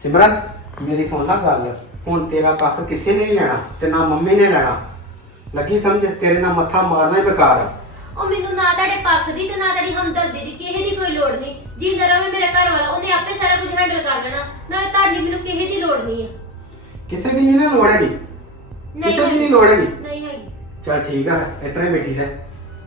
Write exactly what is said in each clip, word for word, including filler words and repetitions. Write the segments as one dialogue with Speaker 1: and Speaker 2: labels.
Speaker 1: सिमरत मेरी सुन ला गल हुण तेरा पक्ष किसी ने नहीं लेना ते ना मम्मी ने लेना लगी समझ तेरे ना मत्था मारना ही बेकार है
Speaker 2: ਉਹ ਮੈਨੂੰ ਨਾ ਤੁਹਾਡੇ ਪੱਖ ਦੀ ਤੇ ਨਾ ਤੁਹਾਡੀ ਹਮਦਰਦੀ ਦੀ ਕਿਸੇ ਦੀ ਕੋਈ ਲੋੜ ਨਹੀਂ ਜਿੰਦਾ ਰਵੇ ਮੇਰੇ ਘਰ ਵਾਲਾ ਉਹਨੇ ਆਪੇ ਸਾਰਾ ਕੁਝ ਹੈਂਡਲ ਕਰ ਲੈਣਾ ਨਾ ਤੁਹਾਡੀ ਮੈਨੂੰ ਕਿਸੇ ਦੀ ਲੋੜ ਨਹੀਂ ਹੈ
Speaker 1: किसी की नहीं ना लोड़ हैगी
Speaker 2: नहीं
Speaker 1: किसी की नहीं लोड़ हैगी
Speaker 2: नहीं हैगी
Speaker 1: चल ठीक है इतना ही बैठी रह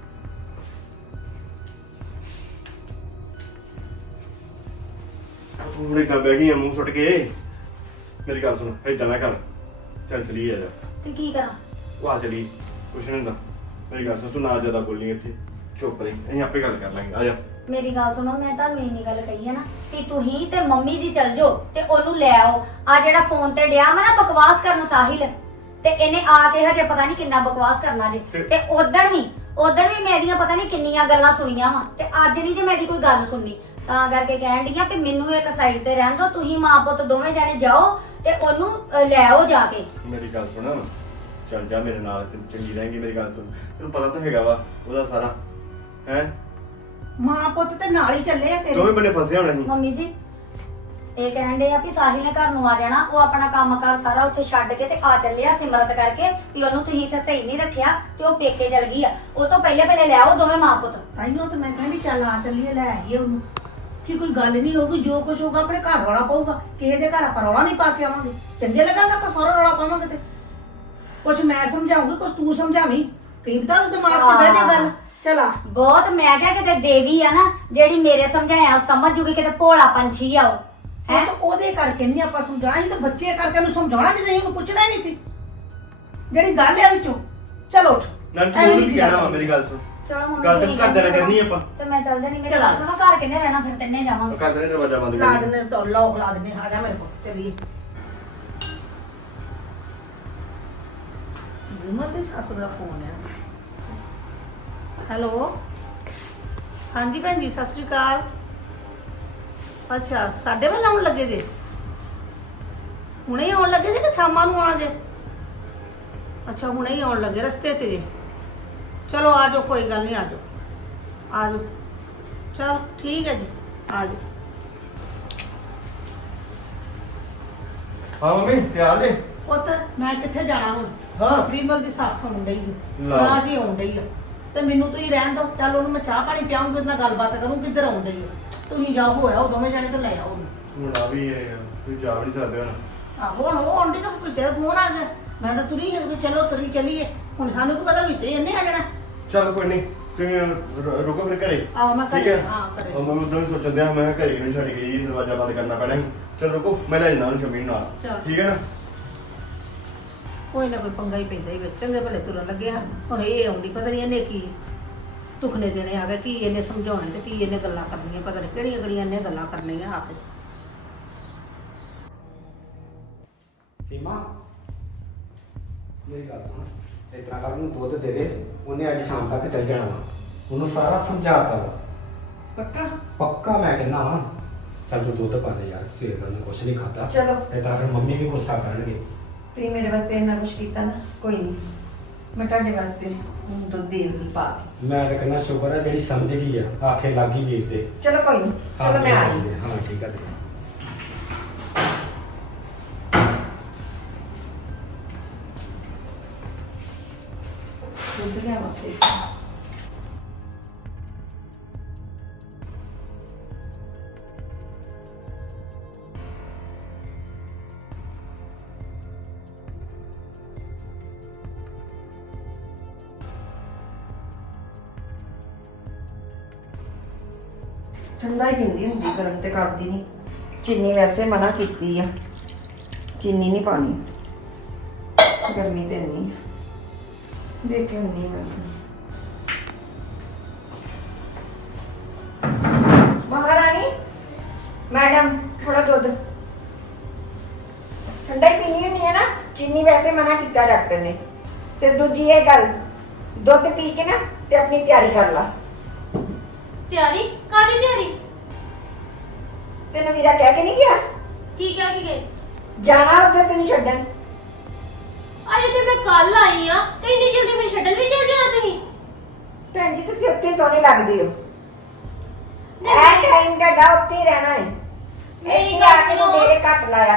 Speaker 3: ਤੂੰ ਇਦਾਂ ਬਹਿ ਗਈ ਆ ਮੂੰਹ ਸੁੱਟ ਕੇ ਮੇਰੀ ਗੱਲ ਸੁਣ ਇਦਾਂ ਨਾ ਕਰ ਚੱਲ ਚਲੀ ਆ ਜਾ
Speaker 2: ਤੇ ਕੀ ਕਰਾਂ
Speaker 3: ਉਹ ਆ ਚਲੀ ਕੁਛ ਨਹੀਂ ਹੁੰਦਾ ਮੇਰੀ ਗੱਲ ਸੁਣ ਤੂੰ ਨਾ ਜ਼ਿਆਦਾ ਬੋਲੀ ਇੱਥੇ ਚੁੱਪ ਰਹੀ ਅਸੀਂ ਆਪੇ ਗੱਲ ਕਰ ਲਾਂਗੇ ਆ ਜਾ
Speaker 4: ਮੇਰੀ ਗੱਲ ਸੁਣੋ ਮੈਂ ਤੁਹਾਨੂੰ ਇੰਨੀ ਗੱਲ ਕਹੀ ਹੈ ਨਾ ਕਿ ਤੁਸੀਂ ਤੇ ਮੰਮੀ ਜੀ ਚੱਲ ਜਾਓ ਤੇ ਉਹਨੂੰ ਲੈ ਆਓ ਆ ਜਿਹੜਾ ਫੋਨ ਤੇ ਡਿਆ ਵਾ ਨਾ ਬਕਵਾਸ ਕਰਨ ਸਾਹਿਲ ਤੇ ਇਹਨੇ ਆ ਕੇ ਹਜੇ ਪਤਾ ਨਹੀਂ ਕਿੰਨਾ ਬਕਵਾਸ ਕਰਨਾ ਜੇ ਤੇ ਉਦਣ ਵੀ ਉਦਣ ਵੀ ਮੈਂ ਇਹਦੀਆਂ ਪਤਾ ਨਹੀਂ ਕਿੰਨੀਆਂ ਗੱਲਾਂ ਸੁਣੀਆਂ ਵਾ ਤੇ ਅੱਜ ਨਹੀਂ ਜੇ ਮੈਂ ਇਹਦੀ ਕੋਈ ਗੱਲ ਸੁਣਨੀ ਤਾਂ ਕਰਕੇ ਕਹਿਣ ਡਈ ਆ ਕਿ ਮੈਨੂੰ ਇੱਕ ਸਾਈਡ ਤੇ ਰਹਿਣ ਦਿਓ ਤੁਸੀਂ ਮਾਂ ਪੁੱਤ ਦੋਵੇਂ ਜਾਣੇ ਜਾਓ ਤੇ ਉਹਨੂੰ ਅ, ਲੈ ਆਓ ਜਾ ਕੇ
Speaker 3: ਮੇਰੀ ਗੱਲ ਸੁਣ ਚੱਲ ਜਾ ਮੇਰੇ ਨਾਲ ਤੇ ਚੰਗੀ ਰਹੇਗੀ ਮੇਰੀ ਗੱਲ ਸੁਣ ਤੈਨੂੰ ਪਤਾ ਤਾਂ ਹੈਗਾ ਵਾ ਉਹਦਾ ਸਾਰਾ ਹੈ
Speaker 5: ਮਾਂ ਪੁੱਤ ਤੇ ਨਾਲ ਹੀ ਚੱਲੇ ਆ ਤੇਰੇ
Speaker 3: ਦੋਵੇਂ ਬੰਨੇ ਫਸੇ ਹੋਣੇ ਸੀ
Speaker 4: ਮੰਮੀ ਜੀ ਇਹ ਕਹਿਣ ਡੇ ਆ ਵੀ ਸਾਹਿਲ ਨੇ ਘਰ ਨੂੰ ਆ ਜਾਣਾ ਉਹ ਆਪਣਾ ਕੰਮਕਾਰ ਸਾਰਾ ਉੱਥੇ ਛੱਡ ਕੇ ਤੇ ਆ ਚੱਲਿਆ ਸਿਮਰਤ ਕਰਕੇ ਵੀ ਉਹਨੂੰ ਤੁਸੀਂ ਇੱਥੇ ਸਹੀ ਨਹੀਂ ਰੱਖਿਆ ਤੇ ਉਹ ਪੇਕੇ ਚਲ ਗਈ ਆ ਉਹ ਤੋਂ ਪਹਿਲੇ ਪਹਿਲੇ ਲੈ ਆਓ ਦੋਵੇਂ ਮਾਂ ਪੁੱਤ
Speaker 5: ਤਾਈਓ ਤੇ ਮੈਂ ਕਹਿੰਦੀ ਚੱਲ ਆ ਚੱਲੀਏ ਲੈ ਆਈਏ ਉਹਨੂੰ ਕਿ ਕੋਈ ਗੱਲ ਨਹੀਂ ਹੋਊਗੀ ਜੋ ਕੁਝ ਹੋਊਗਾ ਆਪਣੇ ਘਰ ਵਾਲਾ ਪਊਗਾ ਕਿਸੇ ਦੇ ਘਰ ਆਪਾਂ ਰੌਲਾ ਨਹੀਂ ਪਾ ਕੇ ਆਵਾਂਗੇ ਚੰਗੇ ਲੱਗਾਗਾ ਆਪਾਂ ਸਾਰਾ ਰੌਲਾ ਪਾਵਾਂਗੇ ਤੇ ਕੁਝ ਮੈਂ ਸਮਝਾਉਂਗੀ ਕੁਝ ਤੂੰ ਸਮਝਾਵੀਂ ਕਈ ਬਤਾ ਦਿਮਾਗ ਤੇ ਬਹਿ ਜਾ ਗੱਲ ਚਲਾ
Speaker 4: ਬਹੁਤ ਮੈਂ ਕਿਹਾ ਕਿਤੇ ਦੇਵੀ ਆ ਨਾ ਜਿਹੜੀ ਮੇਰੇ ਸਮਝਾਇਆ ਉਹ ਸਮਝ ਜੂਗੀ ਕਿਤੇ ਭੋਲਾ ਪੰਛੀ ਆ ਉਹ
Speaker 5: ਹੈ ਤਾਂ ਉਹਦੇ ਕਰਕੇ ਨਹੀਂ ਆਪਾਂ ਸਮਝਾਣਾ ਸੀ ਤਾਂ ਬੱਚੇ ਕਰਕੇ ਉਹਨੂੰ ਸਮਝਾਉਣਾ ਨਹੀਂ ਸੀ ਉਹਨੂੰ ਪੁੱਛਣਾ ਹੀ ਨਹੀਂ ਸੀ ਜਿਹੜੀ ਗੱਲ ਹੈ ਵਿੱਚੋਂ ਚਲੋ ਉੱਠ
Speaker 3: ਨਾਲ ਤੂੰ ਉਹਨੂੰ ਕੀ ਕਹਿਣਾ ਵਾ ਮੇਰੀ ਗੱਲ ਸੁਣ
Speaker 4: ਚਲੋ ਮੰਮੀ
Speaker 3: ਗੱਲ ਤੇ
Speaker 4: ਠੀਕ
Speaker 3: ਘਰ ਦੇ ਨਾਲ
Speaker 4: ਹੈ।
Speaker 3: ਕਰਨੀ ਆਪਾਂ
Speaker 4: ਤੇ ਮੈਂ ਚੱਲ ਜਾਣੀ ਮੇਰੀ
Speaker 5: ਚਲਾ।
Speaker 4: ਗੱਲ ਸੁਣੋ ਘਰ ਕਿੰਨੇ ਰਹਿਣਾ ਫਿਰ ਤਿੰਨੇ ਜਾਵਾਂਗੇ
Speaker 3: ਕਰ ਦੇਣੇ ਦਰਵਾਜ਼ਾ ਬੰਦ
Speaker 5: ਲਾ
Speaker 3: ਕਰ
Speaker 5: ਦਿੰਦੇ ਤਾਂ ਲੋਕ ਲਾ ਦਿੰਦੇ ਆ ਜਾ ਮੇਰੇ ਕੋਲ ਚੱਲੀਏ ਗੁਮਤ ਦੇ ਸਾਸੂ ਦਾ ਫੋਨ ਹੈ ਹੈਲੋ ਹਾਂਜੀ ਭੈਣ ਜੀ ਸਤਿ ਸ਼੍ਰੀ ਅਕਾਲ ਅੱਛਾ ਸਾਡੇ ਵੱਲ ਆਉਣ ਲੱਗੇ ਜੇ ਹੁਣੇ ਹੀ ਆਉਣ ਲੱਗੇ ਜੇ ਕਿ ਸ਼ਾਮਾਂ ਨੂੰ ਆਉਣਾ ਜੇ ਅੱਛਾ ਹੁਣੇ ਹੀ ਆਉਣ ਲੱਗੇ ਰਸਤੇ 'ਚ ਜੇ ਚਲੋ ਆ ਜਾਓ ਕੋਈ ਗੱਲ ਨਹੀਂ ਆ ਜਾਓ ਆ ਜਾਓ ਚਲ ਠੀਕ ਹੈ ਜੀ ਆ ਜਾਓ
Speaker 3: ਹਾਂ ਮੰਮੀ ਤਿਆਰ ਜੇ
Speaker 5: ਪੁੱਤ ਮੈਂ ਕਿੱਥੇ ਜਾਣਾ ਹੁਣ
Speaker 3: ਹਾਂ
Speaker 5: ਵਿਮਲ ਦੀ ਸੱਸ ਆਉਣ ਡਈ
Speaker 3: ਲਓ।
Speaker 5: ਨਾ ਜੀ ਆਉਣ ਡਈ ਆ ਤੇ ਮੈਨੂੰ ਤੁਸੀਂ ਰਹਿਣ ਦਿਓ ਚੱਲ ਉਹਨੂੰ ਮੈਂ ਚਾਹ ਪਾਣੀ ਪਿਆਉਂਗੀ ਉਹਦੇ ਨਾਲ ਗੱਲਬਾਤ ਕਰੂੰ ਕਿੱਧਰ ਆਉਣ ਡਈ ਆ ਤੁਸੀਂ ਜਾਓ ਹੋਇਆ ਉਹ ਦੋਵੇਂ ਜਾਣੇ ਤੇ ਲੈ ਆਓ ਉਹਨੂੰ
Speaker 3: ਹੁਣ ਆ ਵੀ ਇਹ ਤੂੰ ਜਾ ਵੀ ਨਹੀਂ ਸਕਦੇ ਹੁਣ
Speaker 5: ਆਹੋ ਹੁਣ ਉਹ ਆਉਂਦੀ ਤਾਂ ਪਿੱਛੇ ਫੋਨ ਆ ਗਿਆ ਮੈਂ ਤਾਂ ਤੁਰੀ ਹੈ ਚਲੋ ਤੁਰੀ ਚੱਲੀਏ ਹੁਣ ਸਾਨੂੰ ਕੀ ਪਤਾ ਵਿੱਚ ਇਹਨੇ ਆ ਜਾਣਾ
Speaker 3: ਚੱਲ ਕੋਈ ਨਹੀਂ ਤੁਸੀਂ ਰੁ- ਰੁਕੋ ਫਿਰ ਘਰੇ
Speaker 5: ਆਹੋ ਮੈਂ
Speaker 3: ਠੀਕ
Speaker 5: ਘਰੇ
Speaker 3: ਹੈ
Speaker 5: ਹਾਂ ਘਰੇ
Speaker 3: ਉਹ ਮੈਂ ਉਦੋਂ ਵੀ ਸੋਚਣ ਦਿਆ ਮੈਂ ਘਰੇ ਨੂੰ ਛੱਡ ਗਈ ਦਰਵਾਜ਼ਾ ਬੰਦ ਕਰਨਾ ਪੈਣਾ ਸੀ ਚਲ ਰੁਕੋ ਮੈਂ ਲੈ ਜਾਣਾ ਉਹਨੂੰ ਸ਼ਮੀਨ ਨਾਲ
Speaker 5: ਚੱਲ।
Speaker 3: ਠੀਕ ਹੈ ਨਾ
Speaker 5: ਕੋਈ ਨਾ ਕੋਈ ਪੰਗਾ ਹੀ ਪੈਂਦਾ ਹੀ ਵਿੱਚ ਚੰਗੇ ਭਲੇ ਤੁਰਨ ਲੱਗੇ ਆ ਹੁਣ ਇਹ ਆਉਂਦੀ ਪਤਾ ਨਹੀਂ ਇਹਨੇ ਕੀ ਦੁਖਨੇ ਦੇਣੇ ਆ ਗਏ ਕੀ ਇਹਨੇ ਸਮਝਾਉਣੇ ਤੇ ਕੀ ਇਹਨੇ ਗੱਲਾਂ ਕਰਨੀਆਂ ਪਤਾ ਨਹੀਂ ਕਿਹੜੀਆਂ ਕਿਹੜੀਆਂ ਇਹਨੇ ਗੱਲਾਂ ਕਰਨੀਆਂ ਆ ਕੇ
Speaker 1: सीमा मेरी गल सुन इतना कर ਉਹਨੂੰ ਦੁੱਧ ਦੇ ਦੇ ਉਹਨੇ ਅੱਜ ਸ਼ਾਮ ਤੱਕ ਚੱਲ ਜਾਣਾ ਵਾ ਉਹਨੂੰ ਸਾਰਾ ਸਮਝਾਤਾ ਵਾ
Speaker 5: ਪੱਕਾ
Speaker 1: ਪੱਕਾ ਮੈਂ ਕਹਿੰਦਾ ਹਾਂ ਚੱਲ ਤੂੰ ਦੁੱਧ ਪਾ ਦੇ ਯਾਰ ਸਵੇਰ ਦਾ ਉਹਨੇ ਕੁਛ ਨਹੀਂ ਖਾਦਾ
Speaker 6: ਚਲੋ
Speaker 1: ਇਤਨਾ ਫਿਰ ਮੰਮੀ ਵੀ ਗੁੱਸਾ ਕਰਨਗੇ
Speaker 6: ਤੁਸੀਂ ਮੇਰੇ ਵਾਸਤੇ ਇੰਨਾ ਕੁਛ ਕੀਤਾ ਨਾ ਕੋਈ ਨਹੀਂ ਮੈਂ ਤੁਹਾਡੇ ਵਾਸਤੇ ਹੁਣ ਦੁੱਧ ਦੇਵਗੀ ਪਾ ਕੇ
Speaker 1: ਮੈਂ ਤਾਂ ਕਹਿੰਦਾ ਸ਼ੁਕਰ ਹੈ ਜਿਹੜੀ ਸਮਝ ਗਈ ਆ ਆਖੇ ਲੱਗੀ ਵੇਖ ਦੇ
Speaker 6: ਚਲੋ ਕੋਈ ਨਹੀਂ ਚਲੋ ਮੈਂ ਆ ਗਈ
Speaker 1: ਹਾਂ ਠੀਕ ਹੈ ਤੇ
Speaker 6: ਦੁੱਧ ਲਿਆ ਵਾਪਸ ਠੰਡਾ ਹੀ ਪੀਂਦੀ ਹੁੰਦੀ ਗਰਮ ਤੇ ਕਰਦੀ ਨਹੀਂ ਚੀਨੀ ਵੈਸੇ ਮਨਾ ਕੀਤੀ ਆ ਚੀਨੀ ਨਹੀਂ ਪਾਣੀ ਗਰਮੀ ਤੇ ਨਹੀਂ ਦੇਖ ਕੇ ਹੁੰਦੀ ਮੈਂ ਮਹਾਰਾਣੀ ਮੈਡਮ ਥੋੜਾ ਦੁੱਧ ਠੰਡਾ ਹੀ ਪੀਣੀ ਹੁੰਦੀ ਹੈ ਨਾ ਚੀਨੀ ਵੈਸੇ ਮਨਾ ਕੀਤਾ ਡਾਕਟਰ ਨੇ ਤੇ ਦੂਜੀ ਇਹ ਗੱਲ ਦੁੱਧ ਪੀ ਕੇ ਨਾ ਤੇ ਆਪਣੀ ਤਿਆਰੀ ਕਰ ਲਾ
Speaker 2: ਤਿਆਰੀ ਕਾਦੀ ਤਿਆਰੀ
Speaker 6: ਤੈਨੂੰ ਵੀਰਾ ਕਹਿ ਕੇ ਨਹੀਂ ਗਿਆ
Speaker 2: ਕੀ ਕਿਹਾ ਕੀ ਗਏ
Speaker 6: ਜਾਣਾ ਉੱਧਰ ਤੈਨੂੰ ਛੱਡਣ
Speaker 2: ਅਜੇ ਤੇ ਮੈਂ ਕੱਲ ਆਈ ਆ ਤੇ ਇੰਨੀ ਜਲਦੀ ਮੈਨੂੰ ਛੱਡਣ ਵੀ ਚੱਲ ਜਾਣਾ ਤੁਸੀਂ
Speaker 6: ਭੈਣ ਜੀ ਤੁਸੀਂ ਉੱਥੇ ਸੋਹਣੇ ਲੱਗਦੇ ਹੋ
Speaker 2: ਨਹੀਂ,
Speaker 6: ਐ
Speaker 2: ਨਹੀਂ।
Speaker 6: ਟਾਈਮ ਦਾ ਡਾ ਉੱਥੇ ਹੀ ਰਹਿਣਾ ਹੈ
Speaker 2: ਮੇਰੀ
Speaker 6: ਇੱਥੇ ਆ
Speaker 2: ਗੱਲ
Speaker 6: ਕੇ
Speaker 2: ਸੁਣੋ।
Speaker 6: ਤੂੰ ਮੇਰੇ ਘੱਟ ਲਾਇਆ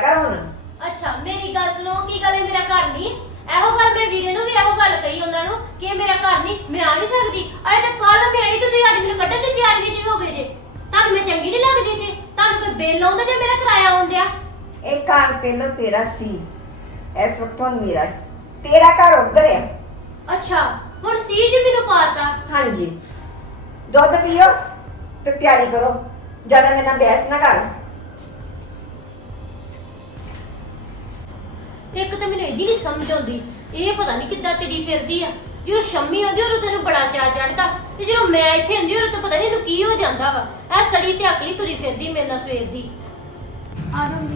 Speaker 2: ਕਿ ਇਹ ਮੇਰਾ ਘਰ ਨਹੀਂ, ਮੈਂ ਆ ਨਹੀਂ ਸਕਦੀ। ਅਜੇ ਤਾਂ ਕੱਲ ਮੈਂ ਆਈ ਤੇ ਤੁਸੀਂ ਅੱਜ ਮੈਨੂੰ ਕੱਢਣ ਦੀ ਤਿਆਰੀ ਵਿੱਚ ਹੋ ਗਏ ਜੇ। ਤੁਹਾਨੂੰ ਮੈਂ ਚੰਗੀ ਨਹੀਂ ਲੱਗਦੀ ਤੇ ਤੁਹਾਨੂੰ ਕੋਈ ਬਿੱਲ ਆਉਂਦਾ ਜੇ ਮੇਰਾ ਕਿਰਾਇਆ ਆਉਂਦਿਆ।
Speaker 6: ਇਹ ਘਰ ਪਹਿਲਾਂ ਤੇਰਾ ਸੀ, ਇਸ ਵਕਤ ਹੁਣ ਮੇਰਾ ਹੈ। ਤੇਰਾ ਘਰ ਉੱਧਰ ਹੈ।
Speaker 2: ਅੱਛਾ ਹੁਣ ਸੀ ਜੀ ਮੈਨੂੰ ਪਾਤਾ।
Speaker 6: ਹਾਂਜੀ, ਦੁੱਧ ਪੀਓ ਤੇ ਤਿਆਰੀ ਕਰੋ, ਜਿਆਦਾ ਮੇਰੇ ਨਾਲ ਬਹਿਸ ਨਾ ਕਰ।
Speaker 2: ਇੱਕ ਤਾਂ ਮੈਨੂੰ ਇਹਦੀ ਨਹੀਂ ਸਮਝ ਆਉਂਦੀ, ਇਹ ਪਤਾ ਨਹੀਂ ਕਿੱਦਾਂ ਤੇਰੀ ਫਿਰਦੀ ਆ। ਜਦੋਂ ਸ਼ੰਮੀ ਆਉਂਦੀ ਉਦੋਂ ਤੈਨੂੰ ਬੜਾ ਚਾਅ ਚੜਦਾ, ਤੇ ਜਦੋਂ ਮੈਂ ਇੱਥੇ ਹੁੰਦੀ ਉਦੋਂ ਤਾਂ ਪਤਾ ਨਹੀਂ ਇਹਨੂੰ ਕੀ ਹੋ ਜਾਂਦਾ ਵਾ। ਇਹ ਸੜੀ ਤੇ ਅਕਲੀ ਤੁਰੀ ਫਿਰਦੀ ਮੇਰੇ ਨਾਲ ਸਵੇਰ ਦੀ।
Speaker 4: ਆ ਜਾਂਦੀ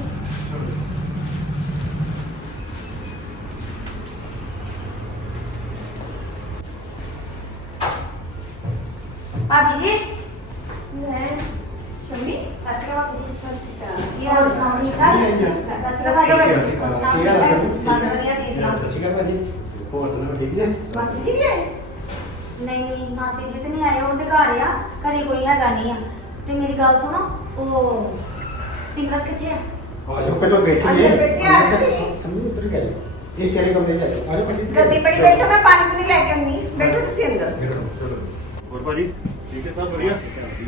Speaker 4: ਭਾਬੀ ਜੀ।
Speaker 6: ਮੈਂ ਸ਼ਮੀ ਸਤਿ ਸ਼੍ਰੀ ਅਕਾਲ ਜੀ। ਸਤਿ ਸ਼੍ਰੀ ਅਕਾਲ।
Speaker 4: ਕੀ ਹਾਲ ਸੁਣਾਓ? ਠੀਕ ਠਾਕ? ਸਤਿ ਸ਼੍ਰੀ ਅਕਾਲ।
Speaker 1: ਸਤਿ ਸ਼੍ਰੀ ਅਕਾਲ। ਕੀ ਹਾਲ ਹੈ ਸਭ?
Speaker 4: ਬਸ ਵਧੀਆ, ਤੁਸੀਂ ਸੁਣਾਓ?
Speaker 1: ਸਤਿ ਸ਼੍ਰੀ ਅਕਾਲ ਭਾਜੀ। ਹੋਰ ਸੁਣਾਓ ਠੀਕ ਜੀ?
Speaker 6: ਮਾਸੀ ਜੀ ਵੀ ਆਏ?
Speaker 4: ਨਹੀਂ ਨਹੀਂ ਮਾਸੀ ਜੀ ਤੇ ਨਹੀਂ ਆਏ, ਉਹ ਤੇ ਘਰ ਆ, ਘਰੇ ਕੋਈ ਹੈਗਾ ਨਹੀਂ ਆ। ਤੇ ਮੇਰੀ ਗੱਲ ਸੁਣੋ, ਉਹ ਸਿਮਰਤ ਕਿੱਥੇ ਆ?
Speaker 1: ਆ ਜਾਓ ਪਹਿਲਾਂ ਬੈਠੀ
Speaker 6: ਅੰਦਰ ਬੈਠੇ ਆ।
Speaker 1: ਸਮਝ ਉੱਤਰ ਗਏ ਇਹ ਸਾਰੇ ਕਮਰੇ ਚ ਆ ਜਾਓ। ਆ ਜਾਓ ਭਾਜੀ।
Speaker 6: ਗੱਦੀ ਪੜੀ ਬੈਠੋ, ਮੈਂ ਪਾਣੀ ਪੂਣੀ ਲੈ ਕੇ ਆਉਂਦੀ। ਬੈਠੋ ਤੁਸੀਂ ਅੰਦਰ।
Speaker 1: ਚਲੋ ਚਲੋ।
Speaker 3: ਹੋਰ ਭਾਜੀ ਠੀਕ ਹੈ ਸਭ ਵਧੀਆ?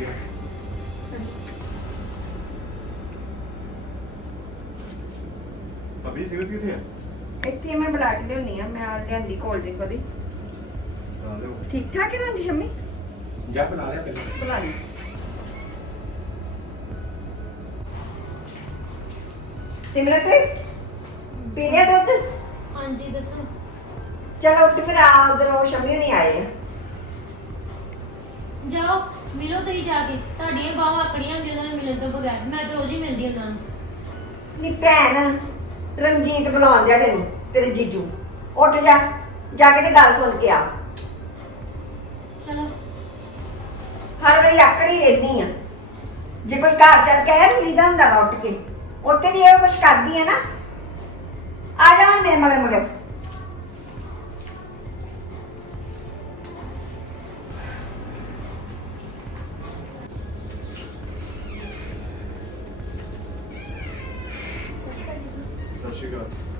Speaker 3: ਭਾਬੀ ਸਿਗਰਟ ਕਿੱਥੇ ਆ?
Speaker 6: ਇੱਥੇ ਮੈਂ ਬੁਲਾ ਕੇ ਲਿਆਉਣੀ ਆ। ਮੈਂ ਆ ਲਿਆਂਦੀ ਕੋਲਡ ਡਰਿੰਕ ਉਹਦੀ।
Speaker 3: ਆ ਲਓ।
Speaker 6: ਠੀਕ ਠਾਕ ਹੈ ਨਾ ਸ਼ਮੀ?
Speaker 1: ਜਾ ਬਣਾ ਲਿਆ ਪਹਿਲਾਂ।
Speaker 6: ਬੁਲਾ ਲਈ। ਸਿਮਰਤ ਪੀ ਲਿਆ ਦੁੱਧ?
Speaker 2: ਹਾਂਜੀ ਦੱਸੋ।
Speaker 6: ਚਲ ਉੱਠ ਫਿਰ ਆ, ਉਧਰ ਉਹ ਸ਼ਮੀ ਨਹੀਂ ਆਏ ਆ।
Speaker 2: ਜਾਓ ਮਿਲੋ ਤੁਸੀਂ ਜਾ ਕੇ, ਤੁਹਾਡੀਆਂ ਬਾਹਾਂ ਆਕੜੀਆਂ ਹੁੰਦੀਆਂ ਉਹਨਾਂ ਨੂੰ ਮਿਲਣ ਤੋਂ ਬਗੈਰ। ਮੈਂ ਤਾਂ ਰੋਜ਼ ਹੀ ਮਿਲਦੀ ਉਹਨਾਂ ਨੂੰ।
Speaker 6: ਨੀ ਭੈਣ, ਰਣਜੀਤ ਬੁਲਾਉਂਦੇ ਆ ਤੈਨੂੰ, ਤੇਰੇ ਜੀਜੂ। ਉੱਠ ਜਾ, ਜਾ ਕੇ ਤੇ ਗੱਲ ਸੁਣ ਕੇ ਆ।
Speaker 2: ਚਲੋ
Speaker 6: ਹਰ ਵਾਰੀ ਆਕੜੀ ਰਹਿੰਦੀ ਆ। ਜੇ ਕੋਈ ਘਰ ਚੱਲ ਕੇ ਆਇਆ ਮਿਲੀਦਾ ਹੁੰਦਾ ਵਾ ਉੱਠ ਕੇ। ਉੱਥੇ ਦੀ ਇਹ ਕੁਛ ਕਰਦੀ ਆ ਨਾ। ਆ ਜਾ ਹੁਣ ਮੇਰੇ ਮਗਰ ਮਗਰ।
Speaker 3: ਸਤਿ ਸ਼੍ਰੀ